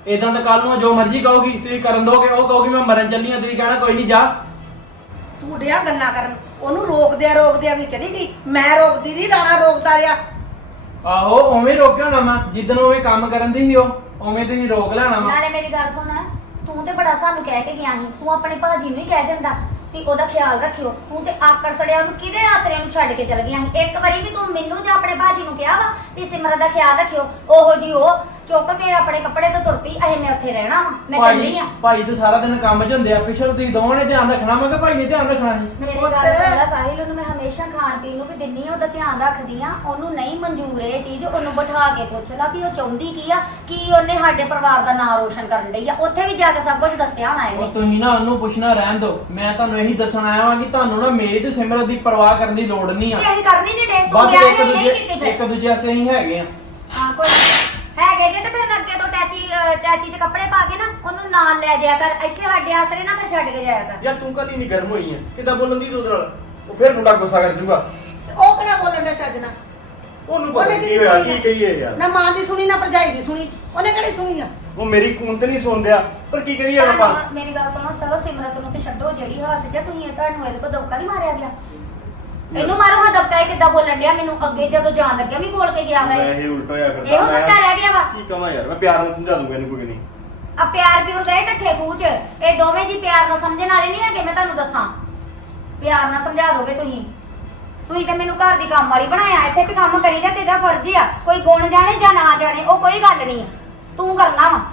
Speaker 8: ਇਦਾਂ ਤਾਂ ਕੱਲ ਨੂੰ ਜੋ ਮਰਜ਼ੀ ਕਹੋਗੀ ਤੁਸੀਂ ਕਰਨ ਦੋਗੇ, ਉਹ ਕਹੋਗੀ ਮੈਂ ਮਰਨ ਚੱਲੀ ਆ, ਤੁਸੀਂ ਕਹਿਣਾ ਕੋਈ ਨਹੀਂ ਜਾ।
Speaker 5: ਤੂੰ ਡਿਆ ਗੱਲਾਂ ਕਰਨ, ਉਹਨੂੰ ਰੋਕਦਿਆਂ ਰੋਕਦਿਆਂ ਵੀ ਚਲੀ ਗਈ। ਮੈਂ ਰੋਕਦੀ ਨਹੀਂ, ਰਾਣਾ ਰੋਕਦਾ ਰਿਹਾ।
Speaker 8: ਆਹੋ ਉਵੇਂ ਹੀ ਰੋਕਿਆ ਹੋਣਾ ਮੈਂ, ਜਿੱਦਣ ਉਵੇਂ ਕੰਮ ਕਰਨ ਦੀ ਸੀ ਉਹ ਉਵੇਂ ਤੁਸੀਂ ਰੋਕ ਲੈਣਾ ਵਾ।
Speaker 4: ਨਾਲੇ ਮੇਰੀ ਗੱਲ ਸੁਣ, ਤੂੰ ਤੇ ਬੜਾ ਸਾਨੂੰ ਕਹਿ ਕੇ ਗਿਆ ਸੀ, ਤੂੰ ਆਪਣੇ ਭਾਜੀ ਨੂੰ ਹੀ ਕਹਿ ਜਾਂਦਾ ਕਿ ਉਹਦਾ ਖਿਆਲ ਰੱਖਿਓ। ਤੂੰ ਤੇ ਆਕੜ ਸੜਿਆ ਉਹਨੂੰ ਕਿਹਦੇ ਆਸਰੇ ਨੂੰ ਛੱਡ ਕੇ ਚਲ ਗਿਆ ਸੀ। ਇੱਕ ਵਾਰੀ ਵੀ ਤੂੰ ਮੈਨੂੰ ਜਾਂ ਆਪਣੇ ਭਾਜੀ ਨੂੰ ਕਿਹਾ ਵਾ ਵੀ ਸਿਮਰਤ ਦਾ ਖਿਆਲ ਰੱਖਿਓ? ਉਹੋ ਜੀ ਉਹ ਚੁੱਕ ਕੇ ਆਪਣੇ ਕੱਪੜੇ ਤੋਂ ਤੁਰ ਪਈ, ਅਹੇ ਮੈਂ ਉੱਥੇ ਰਹਿਣਾ ਵਾ, ਮੈਂ ਚੱਲੀ ਆ।
Speaker 8: ਭਾਈ ਤੇ ਸਾਰਾ ਦਿਨ ਕੰਮ 'ਚ ਹੁੰਦੇ ਆ, ਪਿੱਛੇ ਤੁਸੀਂ ਦੋਵਾਂ ਨੇ ਧਿਆਨ ਰੱਖਣਾ, ਮੈਂ ਕਿਹਾ ਭਾਈ ਨੇ ਧਿਆਨ ਰੱਖਣਾ ਸੀ।
Speaker 4: ਮੇਰੀ ਗੱਲ ਸੁਣਦਾ ਸਾਹਿਲ, ਉਹਨੂੰ ਮੈਂ ਹਮੇਸ਼ਾ ਖਾਣ ਪੀਣ ਨੂੰ ਵੀ ਦਿੰਨੀ ਆ, ਉਹਦਾ ਧਿਆਨ ਰੱਖਦੀ ਆ। ਉਹਨੂੰ ਨਹੀਂ ਮਨਜ਼ੂਰ ਇਹ ਚੀਜ਼, ਉਹਨੂੰ ਬਿਠਾ ਕੇ ਪੁੱਛ ਲਾ ਵੀ ਉਹ ਚਾਹੁੰਦੀ ਕੀ ਆ, ਕੀ ਉਹਨੇ ਸਾਡੇ ਪਰਿਵਾਰ ਦਾ ਨਾਂ ਰੋਸ਼ਨ ਕਰਨ ਲਈ ਆ। ਉੱਥੇ ਵੀ ਜਾ ਕੇ ਸਭ ਕੁਝ ਦੱਸਿਆ ਹੋਣਾ
Speaker 8: ਉਹ
Speaker 4: ਇਹਨੇ।
Speaker 8: ਤੁਸੀਂ ਨਾ ਉਹਨੂੰ ਪੁੱਛਣਾ ਰਹਿਣ ਦਿਓ, ਮੈਂ ਤੁਹਾਨੂੰ ਇਹੀ ਦੱਸਣ ਆਇਆ ਵਾਂ ਕਿ ਤੁਹਾਨੂੰ ਨਾ ਮੇਰੀ ਤੇ ਸਿਮਰਤ ਦੀ ਪਰਵਾਹ ਕਰਨ ਦੀ ਲੋੜ ਨਹੀਂ ਆ।
Speaker 4: ਤੇ ਅਸੀਂ ਕਰਨੀ ਨਹੀਂ ਡੇ, ਤੂੰ
Speaker 8: ਬਸ
Speaker 4: ਵਿਆਹ
Speaker 8: ਇੱਕ
Speaker 4: ਨਹੀਂ
Speaker 8: ਦੂਜੇ
Speaker 4: ਕੀਤੀ ਫਿਰ।
Speaker 8: ਇੱਕ ਦੂਜੇ ਵਾਸਤੇ ਅਸੀਂ ਹੈਗੇ ਆ।
Speaker 4: ਹਾਂ ਕੋਈ ਹੈਗੇ ਜੇ ਤੇ ਫਿਰ ਅੱਗੇ ਤੋਂ ਟੈਚੀ ਅਹ ਟੈਚੀ 'ਚ ਕੱਪੜੇ ਪਾ ਕੇ ਨਾ ਉਹਨੂੰ ਨਾਲ ਲੈ ਜਾਇਆ ਕਰ, ਇੱਥੇ ਸਾਡੇ ਆਸਰੇ ਨਾ ਫਿਰ ਛੱਡ ਕੇ ਜਾਇਆ ਕਰ।
Speaker 3: ਯਾਰ ਤੂੰ ਕੱਲ ਹੀ ਨਹੀਂ ਗਰਮ ਹੋਈ ਹੈ, ਕਿੱਦਾਂ ਬੋਲਣ ਦੀ ਤੂੰ ਉਹਦੇ ਨਾਲ? ਉਹ ਫਿਰ ਮੁੰਡਾ ਗੁੱਸਾ ਕਰ ਜੂਗਾ।
Speaker 5: ਤੇ ਉਹ ਕਿਹੜਾ ਬੋਲਣ ਦਾ ਚੱਜ ਨਾਲ?
Speaker 3: ਉਹਨੂੰ ਪਤਾ
Speaker 5: ਉਹਨੇ
Speaker 3: ਕੀ
Speaker 5: ਕਿਹਦੀ
Speaker 3: ਹੋਇਆ,
Speaker 5: ਸੁਣੀ
Speaker 3: ਕੀ
Speaker 5: ਆ?
Speaker 3: ਕਹੀਏ ਯਾਰ।
Speaker 5: ਨਾ ਮਾਂ ਦੀ ਸੁਣੀ ਨਾ ਭਰਜਾਈ ਦੀ ਸੁਣੀ, ਉਹਨੇ ਕਿਹੜੀ ਸੁਣੀ ਆ?
Speaker 3: ਉਹ ਮੇਰੀ ਕੂਨ ਤੇ ਨਹੀਂ ਸੁਣਦਿਆ, ਪਰ ਕੀ ਕਰੀਏ ਹੁਣ ਆਪਾਂ?
Speaker 4: ਤੁਹਾਨੂੰ- ਮੇਰੀ ਗੱਲ ਸੁਣੋ, ਚਲੋ ਸਿਮਰਤ ਨੂੰ ਤੇ ਛੱਡੋ, ਜਿਹੜੀ ਹਾਲਤ 'ਚ ਆ, ਤੁਸੀਂ ਇਹ ਤੁਹਾਨੂੰ ਇਹਦੇ ਕੋਲ ਦਬਕਾ ਨਹੀਂ ਮਾਰਿਆ ਗਿਆ? ਇਹਨੂੰ ਮਾਰੋ ਹਾਂ ਦਬਕਾ, ਇਹ ਕਿੱਦਾਂ ਬੋਲਣ ਡਿਆ ਮੈਨੂੰ? ਅੱਗੇ ਜਦੋਂ ਜਾਣ ਲੱਗਿਆ ਵੀ ਬੋਲ ਕੇ ਗਿਆ ਵਾ
Speaker 3: ਮੈਂ
Speaker 4: ਇਹ।
Speaker 3: ਇਹ ਉਲਟ ਹੋਇਆ ਫਿਰਦਾ।
Speaker 4: ਇਹੋ
Speaker 3: ਮੈਂ
Speaker 4: ਸੱਚਾ ਰਹਿ ਗਿਆ ਵਾ।
Speaker 3: ਕੀ ਕਹਾਂ ਯਾਰ, ਮੈਂ ਪਿਆਰ ਨਾਲ ਸਮਝਾ ਦੂੰਗਾ ਇਹਨੂੰ, ਕੋਈ ਨਹੀਂ।
Speaker 4: ਆ ਪਿਆਰ ਪਿਉਰ ਗਏ ਢੱਠੇ ਖੂਹ 'ਚ। ਇਹ ਦੋਵੇਂ ਜੀ ਪਿਆਰ ਨਾਲ ਸਮਝਣ ਵਾਲੇ ਨਹੀਂ ਹੈਗੇ, ਮੈਂ ਤੁਹਾਨੂੰ ਦੱਸਾਂ। ਪਿਆਰ ਨਾਲ ਸਮਝਾ ਦੋਗੇ ਤੁਸੀਂ। ਤੁਸੀਂ ਤੇ ਮੈਨੂੰ ਘਰ ਦੀ ਕੰਮ ਵਾਲੀ ਬਣਾਇਆ, ਇੱਥੇ ਵੀ ਕੰਮ ਕਰੀ ਜਾ, ਤੇਰਾ ਫਰਜ਼ ਆ। ਕੋਈ ਗੁਣ ਜਾਣੇ ਜਾਂ ਨਾ ਜਾਣੇ ਉਹ ਕੋਈ ਗੱਲ ਨਹੀਂ, ਤੂੰ ਕਰਨਾ ਵਾ।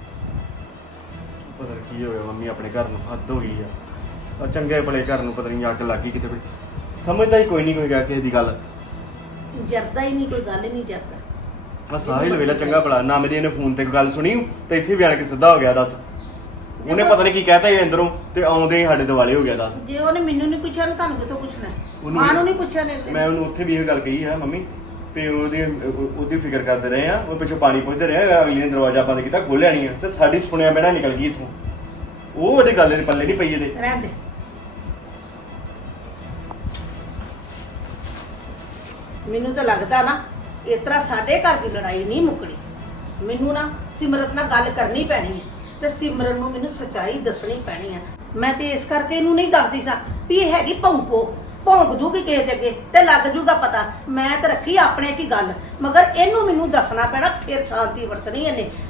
Speaker 3: ਪਤਾ ਨੀ ਕੀ ਹੋਇਆ ਮੰਮੀ, ਆਪਣੇ ਘਰ ਨੂੰ ਹੱਦ ਹੋ ਗਈ ਆ। ਆ ਚੰਗੇ ਭਲੇ ਘਰ ਨੂੰ ਪਤਾ ਨਹੀਂ ਅੱਗ ਲੱਗ ਗਈ ਕਿਤੇ ਵੀ। ਸਮਝਦਾ ਹੀ ਕੋਈ ਨਹੀਂ ਕੋਈ ਕਿਸੇ ਦੀ ਗੱਲ।
Speaker 5: ਜਰਦਾ ਹੀ ਨਹੀਂ, ਕੋਈ ਗੱਲ ਨਹੀਂ ਜਰਦਾ।
Speaker 3: ਆ ਸਾਹਿਲ ਵੇਲਾ ਚੰਗਾ ਭਲਾ ਨਾ, ਮੇਰੀ ਇਹਨੇ ਫੋਨ ਤੇ ਗੱਲ ਸੁਣੀ ਤੇ ਇੱਥੇ ਵੀ ਆਣ ਕੇ ਸਿੱਧਾ ਹੋ ਗਿਆ। ਦੱਸ ਉਹਨੇ ਪਤਾ ਨਹੀਂ ਕੀ ਕਹਿਤਾ ਇਹ ਅੰਦਰੋਂ, ਤੇ ਆਉਂਦੇ ਹੀ ਸਾਡੇ ਦਿਵਾਲੇ ਹੋ ਗਿਆ। ਦੱਸ
Speaker 5: ਜੇ ਉਹਨੇ ਮੈਨੂੰ ਨਹੀਂ ਪੁੱਛਿਆ ਨਾ ਤੁਹਾਨੂੰ ਕਿੱਥੋਂ ਪੁੱਛਣਾ?
Speaker 3: ਉਹਨੂੰ-
Speaker 5: ਮਾਂ ਨੂੰ ਨਹੀਂ ਪੁੱਛਿਆ ਨੇ?
Speaker 3: ਮੈਂ ਉਹਨੂੰ ਉੱਥੇ ਵੀ ਇਹ ਗੱਲ ਕਹੀ ਹੈ ਮੰਮੀ, ਤੇ ਉਹਦੀ ਉਹਦੀ ਫਿਕਰ ਕਰਦੇ ਰਹੇ ਆ। ਉਹ ਪਿੱਛੋਂ ਪਾਣੀ ਪੁੱਛਦੇ ਰਹੇ ਆ, ਅਗਲੀ ਨੇ ਦਰਵਾਜ਼ਾ ਬੰਦ ਕੀਤਾ, ਖੋਲਿਆ ਨਹੀਂ ਆ, ਤੇ ਸਾਡੀ ਸੁਣਿਆ ਬਿਨਾਂ ਨਿਕਲ ਗਈ ਇੱਥੋਂ। ਉਹ ਉਹਦੇ ਗੱਲ ਦੇ ਪੱਲੇ ਨਹੀਂ ਪਈ ਇਹਦੇ।
Speaker 5: ਰਹਿਣ ਦੇ। ਮੈਨੂੰ ਤਾਂ ਲੱਗਦਾ ਨਾ ਇਸ ਤਰ੍ਹਾਂ ਸਾਡੇ ਘਰ ਦੀ ਲੜਾਈ ਨਹੀਂ ਮੁੱਕਣੀ। ਮੈਨੂੰ ਨਾ ਸਿਮਰਤ ਨਾਲ ਗੱਲ ਕਰਨੀ ਪੈਣੀ ਹੈ, ਤੇ ਸਿਮਰਨ ਨੂੰ ਮੈਨੂੰ ਸੱਚਾਈ ਦੱਸਣੀ ਪੈਣੀ ਹੈ। ਮੈਂ ਤੇ ਇਸ ਕਰਕੇ ਇਹਨੂੰ ਨਹੀਂ ਦੱਸਦੀ ਸਾਂ ਵੀ ਇਹ ਹੈਗੀ ਭੌਂਕੋ, ਭੌਂਕ ਜੂਗੀ ਕਿਸੇ ਦੇ ਅੱਗੇ ਤੇ ਲੱਗ ਜੂਗਾ ਪਤਾ। ਮੈਂ ਤਾਂ ਰੱਖੀ ਆਪਣੇ 'ਚ ਹੀ ਗੱਲ, ਮਗਰ ਇਹਨੂੰ ਮੈਨੂੰ ਦੱਸਣਾ ਪੈਣਾ, ਫਿਰ ਸ਼ਾਂਤੀ ਵਰਤਣੀ ਇਹਨੇ।